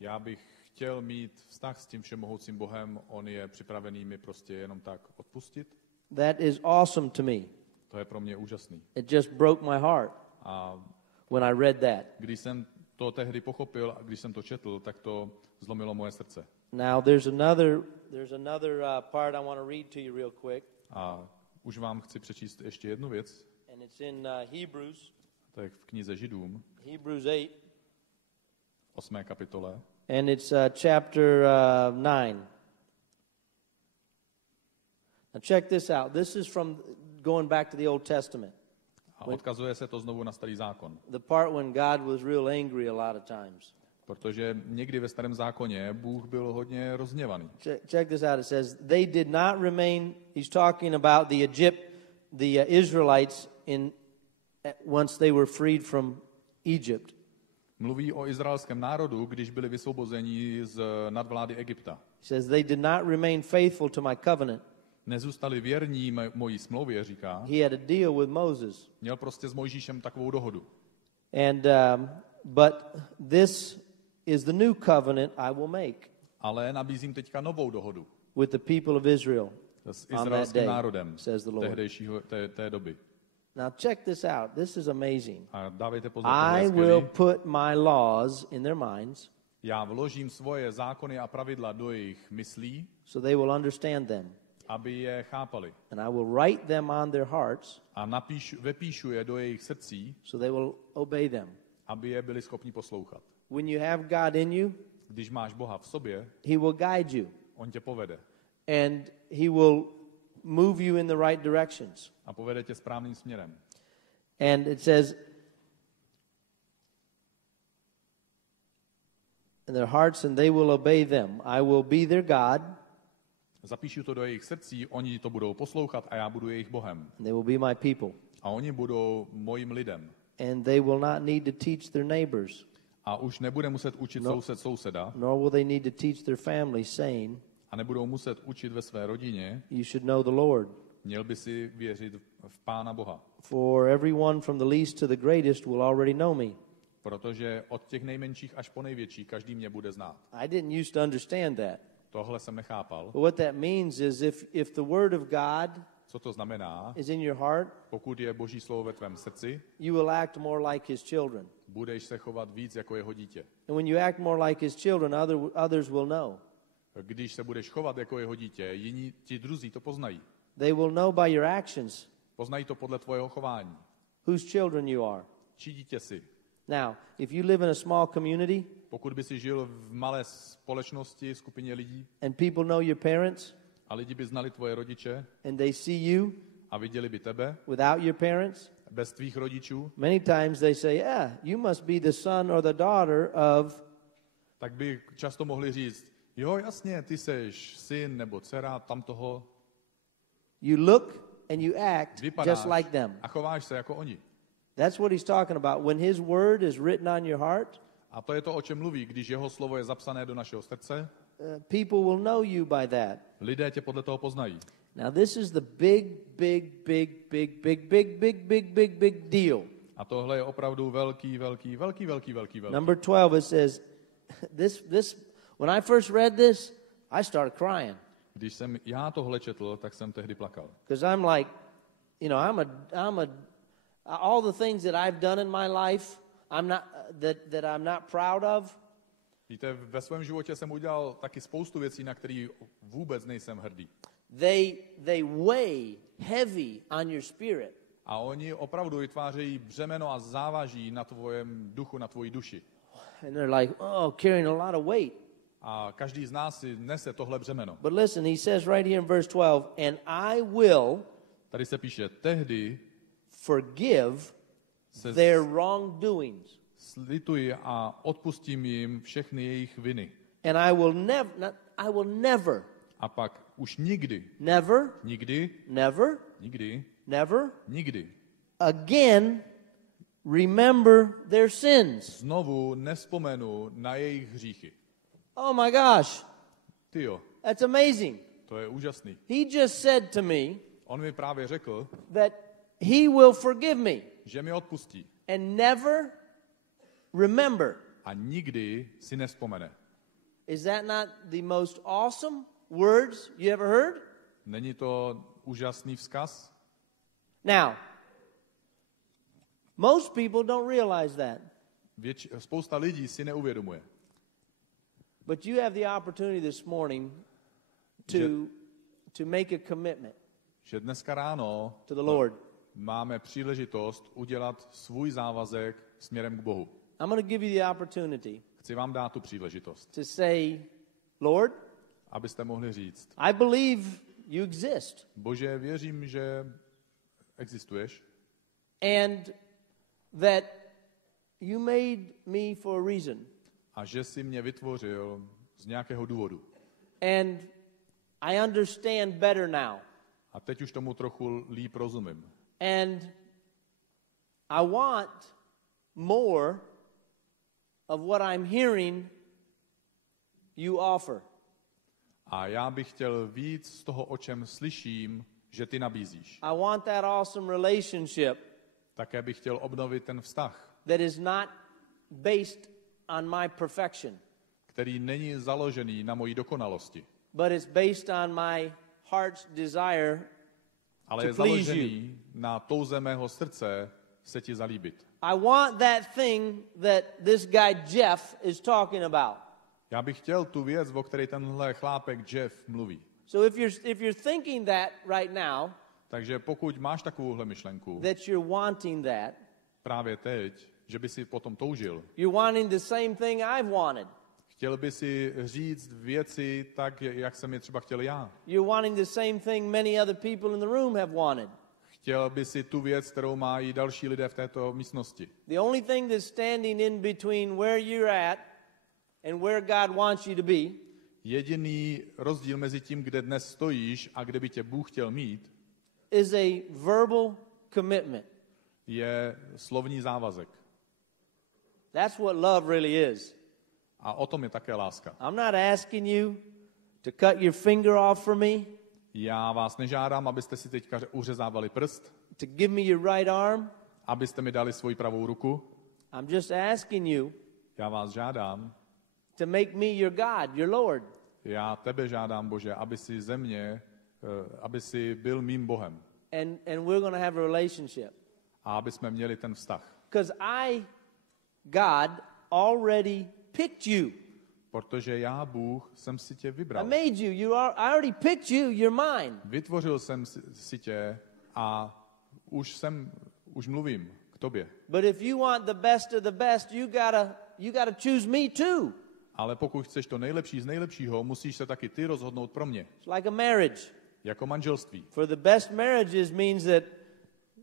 já bych chtěl mít vztah s tím všemohoucím Bohem, on je připravený mi prostě jenom tak odpustit. That is awesome to me. To je pro mě úžasný. It just broke my heart A when I read that. když jsem to tehdy pochopil a když jsem to četl, tak to zlomilo moje srdce. Now there's another part I want to read to you real quick, A už vám chci přečíst ještě jednu věc. and it's in Hebrews, To je v knize Židům, Hebrews 8, 8. kapitole. and it's chapter 9. Now check this out. This is from going back to the Old Testament, A odkazuje se to znovu na Starý zákon. the part when God was real angry a lot of times. Protože někdy ve Starém zákoně Bůh byl hodně rozhněvaný. Check this out. It says, they did not remain, he's talking about the Israelites once they were freed from Egypt. Mluví o izraelském národu, když byli vysvobozeni z nadvlády Egypta. He says, they did not remain faithful to my covenant. Nezůstali věrní mojí smlouvě, říká. He had a deal with Moses. Měl prostě s Mojžíšem takovou dohodu. And, but this is the new covenant I will make Ale nabízím teďka novou dohodu with the people of Israel s on that izraelským day, národem says the Lord. tehdejšího té doby. Now check this out. This is amazing. A dávejte pozor, tohle I je will skvělý. put my laws in their minds Já vložím svoje zákony a pravidla do jejich myslí, so they will understand them. aby je chápali. And I will write them on their hearts A vepíšu je do jejich srdcí, so they will obey them. aby je byli schopni poslouchat. When you have God in you, Když máš Boha v sobě, He will guide you on tě povede. and He will move you in the right directions. A povede tě správným směrem. And it says, in their hearts, and they will obey them. I will be their God, Zapíšu to do jejich srdcí, oni to budou poslouchat a já budu jejich Bohem. and they will be my people. A oni budou mojím lidem. And they will not need to teach their neighbors, A už nebude muset učit soused souseda nor will they need to teach their family, saying, a nebudou muset učit ve své rodině, you should know the Lord. měl by si věřit v Pána Boha. For everyone from the least to the greatest will already know me. Protože od těch nejmenších až po největší každý mě bude znát. I didn't used to understand that. Tohle jsem nechápal. But what that means is if the word of God Co to znamená? is in your heart, Pokud je Boží slovo ve tvém srdci, you will act more like his children. budeš se chovat víc jako jeho dítě. And when you act more like his children, others will know. Když se budeš chovat jako jeho dítě, ti druzí to poznají. They will know by your actions Poznají to podle tvojeho chování. whose children you are. Čí dítě jsi? Now, if you live in a small community Pokud by si žil v malé společnosti, skupině lidí, and people know your parents a lidi by znali tvoje rodiče and they see you a viděli by tebe without your parents, bez tvých rodičů, many times they say, yeah, you must be the son or the daughter of, tak by často mohli říct, jo, jasně, ty seš syn nebo dcera tamtoho, you look and you act vypadáš just like them. a chováš se jako oni. That's what he's talking about. When his word is written on your heart, A to je to, o čem mluví, když jeho slovo je zapsané do našeho srdce, people will know you by that. lidé tě podle toho poznají. Now, this is the big deal. A tohle je opravdu velký. Number 12, it says, when I first read this, I started crying. Když jsem já tohle četl, tak jsem tehdy plakal. Because I'm like, all the things that I've done in my life, that I'm not proud of. Víte, ve svém životě jsem udělal taky spoustu věcí, na které vůbec nejsem hrdý. They weigh heavy on your spirit. A oni opravdu vytvářejí břemeno a závaží na tvém duchu, na tvoji duši. And they're like, carrying a lot of weight. A každý z nás si nese tohle břemeno. But listen, he says right here in verse 12, and I will Tady se píše, tehdy forgive se their wrongdoings. slituji a odpustím jim všechny jejich viny. And I will never, A pak už nikdy again remember their sins. znovu nespomenu na jejich hříchy. Oh my gosh, Tyjo, that's amazing. to je úžasný. He just said to me On mi právě řekl, that he will forgive me že mi odpustí and never remember. a nikdy si nevzpomene. Is that not the most awesome words you ever heard? Není to úžasný vzkaz? Now, most people don't realize that. Spousta lidí si neuvědomuje. But you have the opportunity this morning to make a commitment Že dneska ráno to the Lord. máme příležitost udělat svůj závazek směrem k Bohu. I'm going to give you the opportunity Chci vám dát tu příležitost, to say, Lord, abyste mohli říct, I believe you exist. Bože, věřím, že existuješ And that you made me for a reason. a že jsi mě vytvořil z nějakého důvodu. And I understand better now. A teď už tomu trochu líp rozumím. And I want more of what I'm hearing you offer. A já bych chtěl víc z toho, o čem slyším, že ty nabízíš. I want that awesome relationship Také bych chtěl obnovit ten vztah, that is not based on my perfection, který není založený na mojí dokonalosti, but it's based on my heart's desire ale to je please založený na touze mého srdce se ti zalíbit. I want that thing that this guy Jeff is talking about. Já bych chtěl tu věc, o které tenhle chlápek Jeff mluví. So if you're thinking that right now, Takže pokud máš takovouhle myšlenku, that you're wanting that, právě teď, že by si potom toužil, you're wanting the same thing I've wanted. chtěl by si říct věci tak, jak jsem je třeba chtěl já. You're wanting the same thing many other people in the room have wanted. Chtěl by si tu věc, kterou mají další lidé v této místnosti. The only thing that's standing in between where you're at and where God wants you to be Jediný rozdíl mezi tím, kde dnes stojíš a kde by tě Bůh chtěl mít, is a verbal commitment. je slovní závazek. That's what love really is. A o tom je také láska. I'm not asking you to cut your finger off for me, Já vás nežádám, abyste si teďka uřezávali prst, to give me your right arm. abyste mi dali svoji pravou ruku. I'm just asking you Já vás žádám, to make me your God, your Lord. já tebe žádám, Bože, aby si ze mě, aby si byl mým Bohem. And we're going to have a relationship. A aby jsme měli ten vztah. Because God, already picked you. Protože já, Bůh, jsem si tě I vybral. made you. I already picked you. You're mine. Vytvořil jsem si tě a už mluvím k tobě. But if you want the best of the best, you gotta choose me too. Ale pokud chceš to nejlepší z nejlepšího, musíš se taky ty rozhodnout pro mě. It's like a marriage. Jako manželství. For the best marriages means that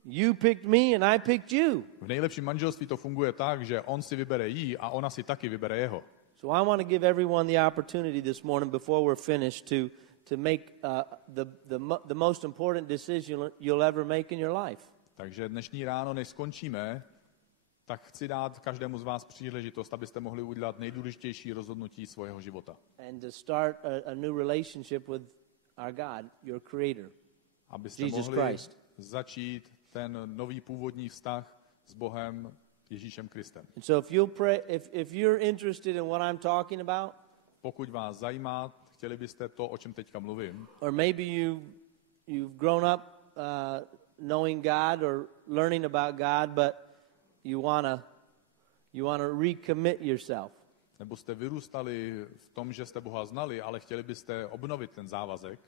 you picked me and I picked you. V nejlepším manželství to funguje tak, že on si vybere jí a ona si taky vybere jeho. So I want to give everyone the opportunity this morning before we're finished to make the most important decision you'll ever make in your life. Takže dnešní ráno, než skončíme, tak chci dát každému z vás příležitost, abyste mohli udělat nejdůležitější rozhodnutí svého života. And to start a new relationship with our God, your creator. Abyste Jesus mohli Christ. začít ten nový původní vztah s Bohem Ježíšem Kristem. And so if you'll pray, if you're interested in what I'm talking about, Pokud vás zajímá, chtěli byste to, o čem teďka mluvím, or maybe you've grown up knowing God or learning about God, but you wanna recommit yourself. nebo jste vyrůstali v tom, že jste Boha znali, ale chtěli byste obnovit ten závazek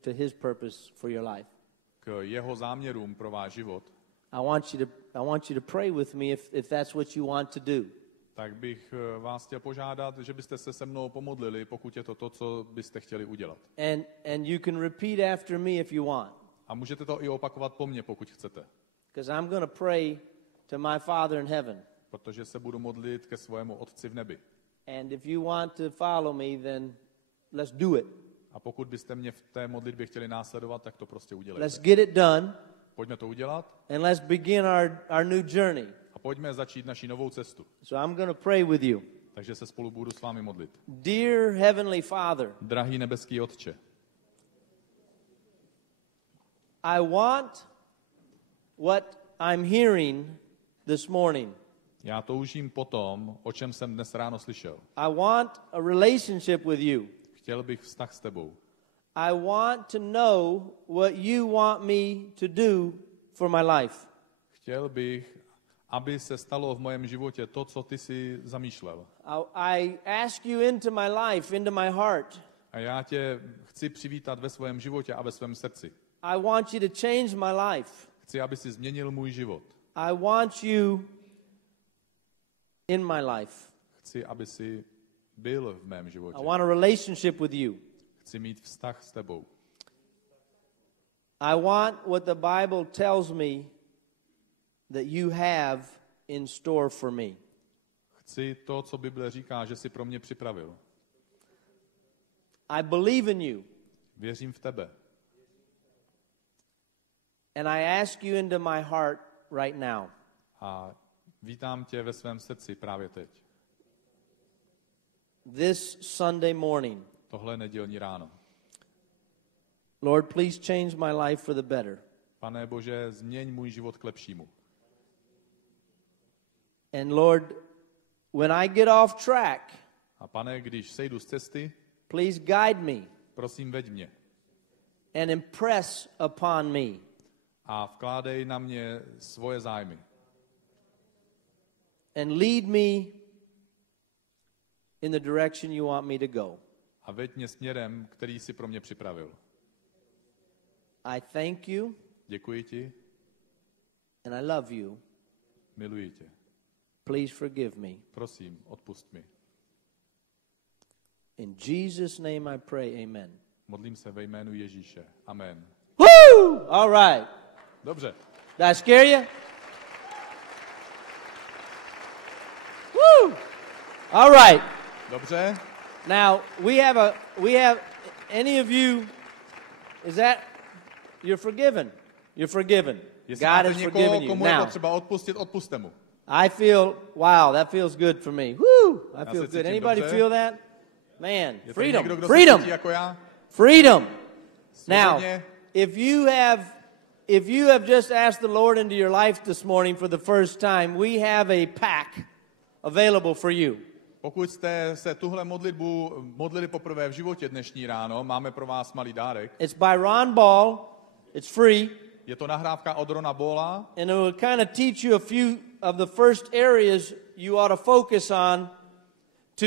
To his purpose for your life. k jeho záměrům pro váš život, I want you to pray with me if that's what you want to do. tak bych vás chtěl požádat, že byste se mnou pomodlili, pokud je to, co byste chtěli udělat. And you can repeat after me if you want. A můžete to i opakovat po mně, pokud chcete. Because I'm going to pray to my Father in heaven. Protože se budu modlit ke svému Otci v nebi. And if you want to follow me, then let's do it. A pokud byste mě v té modlitbě chtěli následovat, tak to prostě udělejte. Let's get it done. Pojďme to udělat And let's begin our new journey. a pojďme začít naši novou cestu. So I'm going to pray with you. Takže se spolu budu s vámi modlit. Dear Heavenly Father, Drahý nebeský Otče, I want what I'm hearing this morning. Já toužím po tom, o čem jsem dnes ráno slyšel. I want a relationship with you. Chtěl bych vztah s tebou. I want to know what you want me to do for my life. Chtěl bych, aby se stalo v mém životě to, co ty si zamýšlel. I ask you into my life, into my heart. A já tě chci přivítat ve svém životě a ve svém srdci. I want you to change my life. Chci, aby si změnil můj život. I want you in my life. Chci, aby si byl v mém životě. I want a relationship with you. Chci mít vztah s tebou. I want what the Bible tells me that you have in store for me. Chci to, co Bible říká, že jsi pro mě připravil. I believe in you. Věřím v tebe. And I ask you into my heart right now. A vítám tě ve svém srdci právě teď. This Sunday morning. Tohle nedělní ráno. Lord, please change my life for the better. Pane Bože, změň můj život k lepšímu. And Lord, when I get off track, A pane, když sejdu z cesty, please guide me prosím, veď mě. and impress upon me A vkládej na mě svoje zájmy. and lead me in the direction you want me to go. A veď mě směrem, který jsi pro mě připravil. I thank you Děkuji ti, and I love you. miluji tě. Please forgive me. Prosím, odpusť mi. In Jesus' name I pray, amen. Modlím se ve jménu Ježíše. Amen. Woo! All right. Dobře. Did I scare you? Woo! All right. Dobře. Now we have any of you, is that, you're forgiven. You're forgiven. Jestli God máte has někoho, forgiven you. komu je Now, potřeba odpustit, odpusťte mu. I feel, wow, that feels good for me. Woo! I feel se good. cítím Anybody dobře. feel that? Man, Je to freedom. někdo, kdo Freedom. se cítí jako já? Freedom. Now, Svobodně. if you have just asked the Lord into your life this morning for the first time, we have a pack available for you. Pokud jste se tuhle modlitbu modlili poprvé v životě dnešní ráno, máme pro vás malý dárek. It's by Ron Ball. It's free. Je to nahrávka od Rona Balla And it will kind of teach you a few of the first areas you ought to focus on to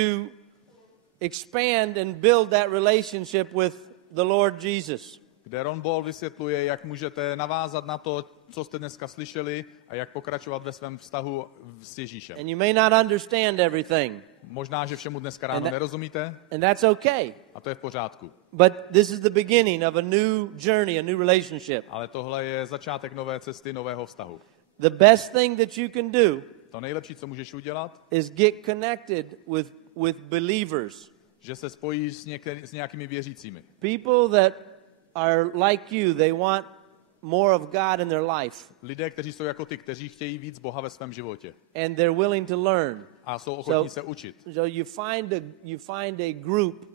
expand and build that relationship with the Lord Jesus. kde Ron Ball vysvětluje, jak můžete navázat na to, co jste dneska slyšeli a jak pokračovat ve svém vztahu s Ježíšem. And you may not understand everything. Možná, že všemu dneska ráno nerozumíte And that's okay. a to je v pořádku. But this is the beginning of a new journey, a new relationship. Ale tohle je začátek nové cesty, nového vztahu. The best thing that you can do To nejlepší, co můžeš udělat, is get connected with believers. že se spojíš s nějakými věřícími. People that are like you, they want more of God in their life. Lidé, kteří jsou jako ty, kteří chtějí víc Boha ve svém životě. And they're willing to learn. A jsou ochotní se učit. So you find a group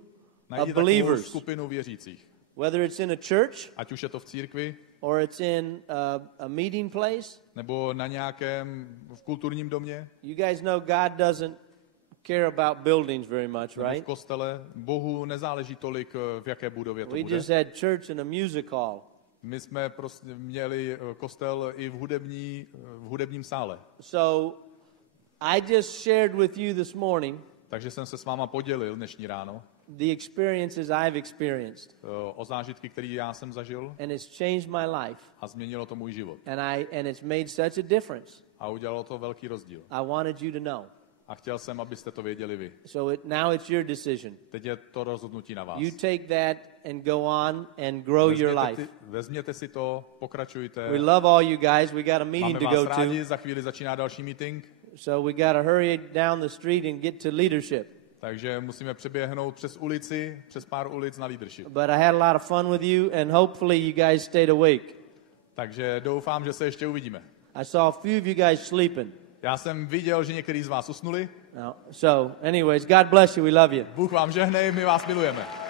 Najdi of takovou believers, skupinu věřících. whether it's in a church Ať už je to v církvi, or it's in a meeting place. nebo na nějakém v kulturním domě, You guys know God doesn't care about buildings very much, nebo v right? kostele. Bohu nezáleží tolik, v jaké budově to We bude. just had church in a music hall. My jsme prostě měli kostel i v hudebním sále. So I just shared with you this morning Takže jsem se s váma podělil dnešní ráno the experiences I've experienced, o zážitky, které já jsem zažil and it's changed my life, a změnilo to můj život. and it's made such a difference. A udělalo to velký rozdíl. I wanted you to know. A chtěl jsem, abyste to věděli vy. So now it's your decision. Teď je to rozhodnutí na vás. You take that and go on and grow your life. Vezměte si to, pokračujte. We love all you guys. We got a meeting Máme to vás go rádi, to. za chvíli začíná další meeting, So we got to hurry down the street and get to leadership. takže musíme přeběhnout přes pár ulic na leadership. But I had a lot of fun with you, and hopefully you guys stayed awake. Takže doufám, že se ještě uvidíme. I saw a few of you guys sleeping. Já jsem viděl, že některý z vás usnuli. No, so anyways, God bless you. We love you. Bůh vám žehnej, my vás milujeme.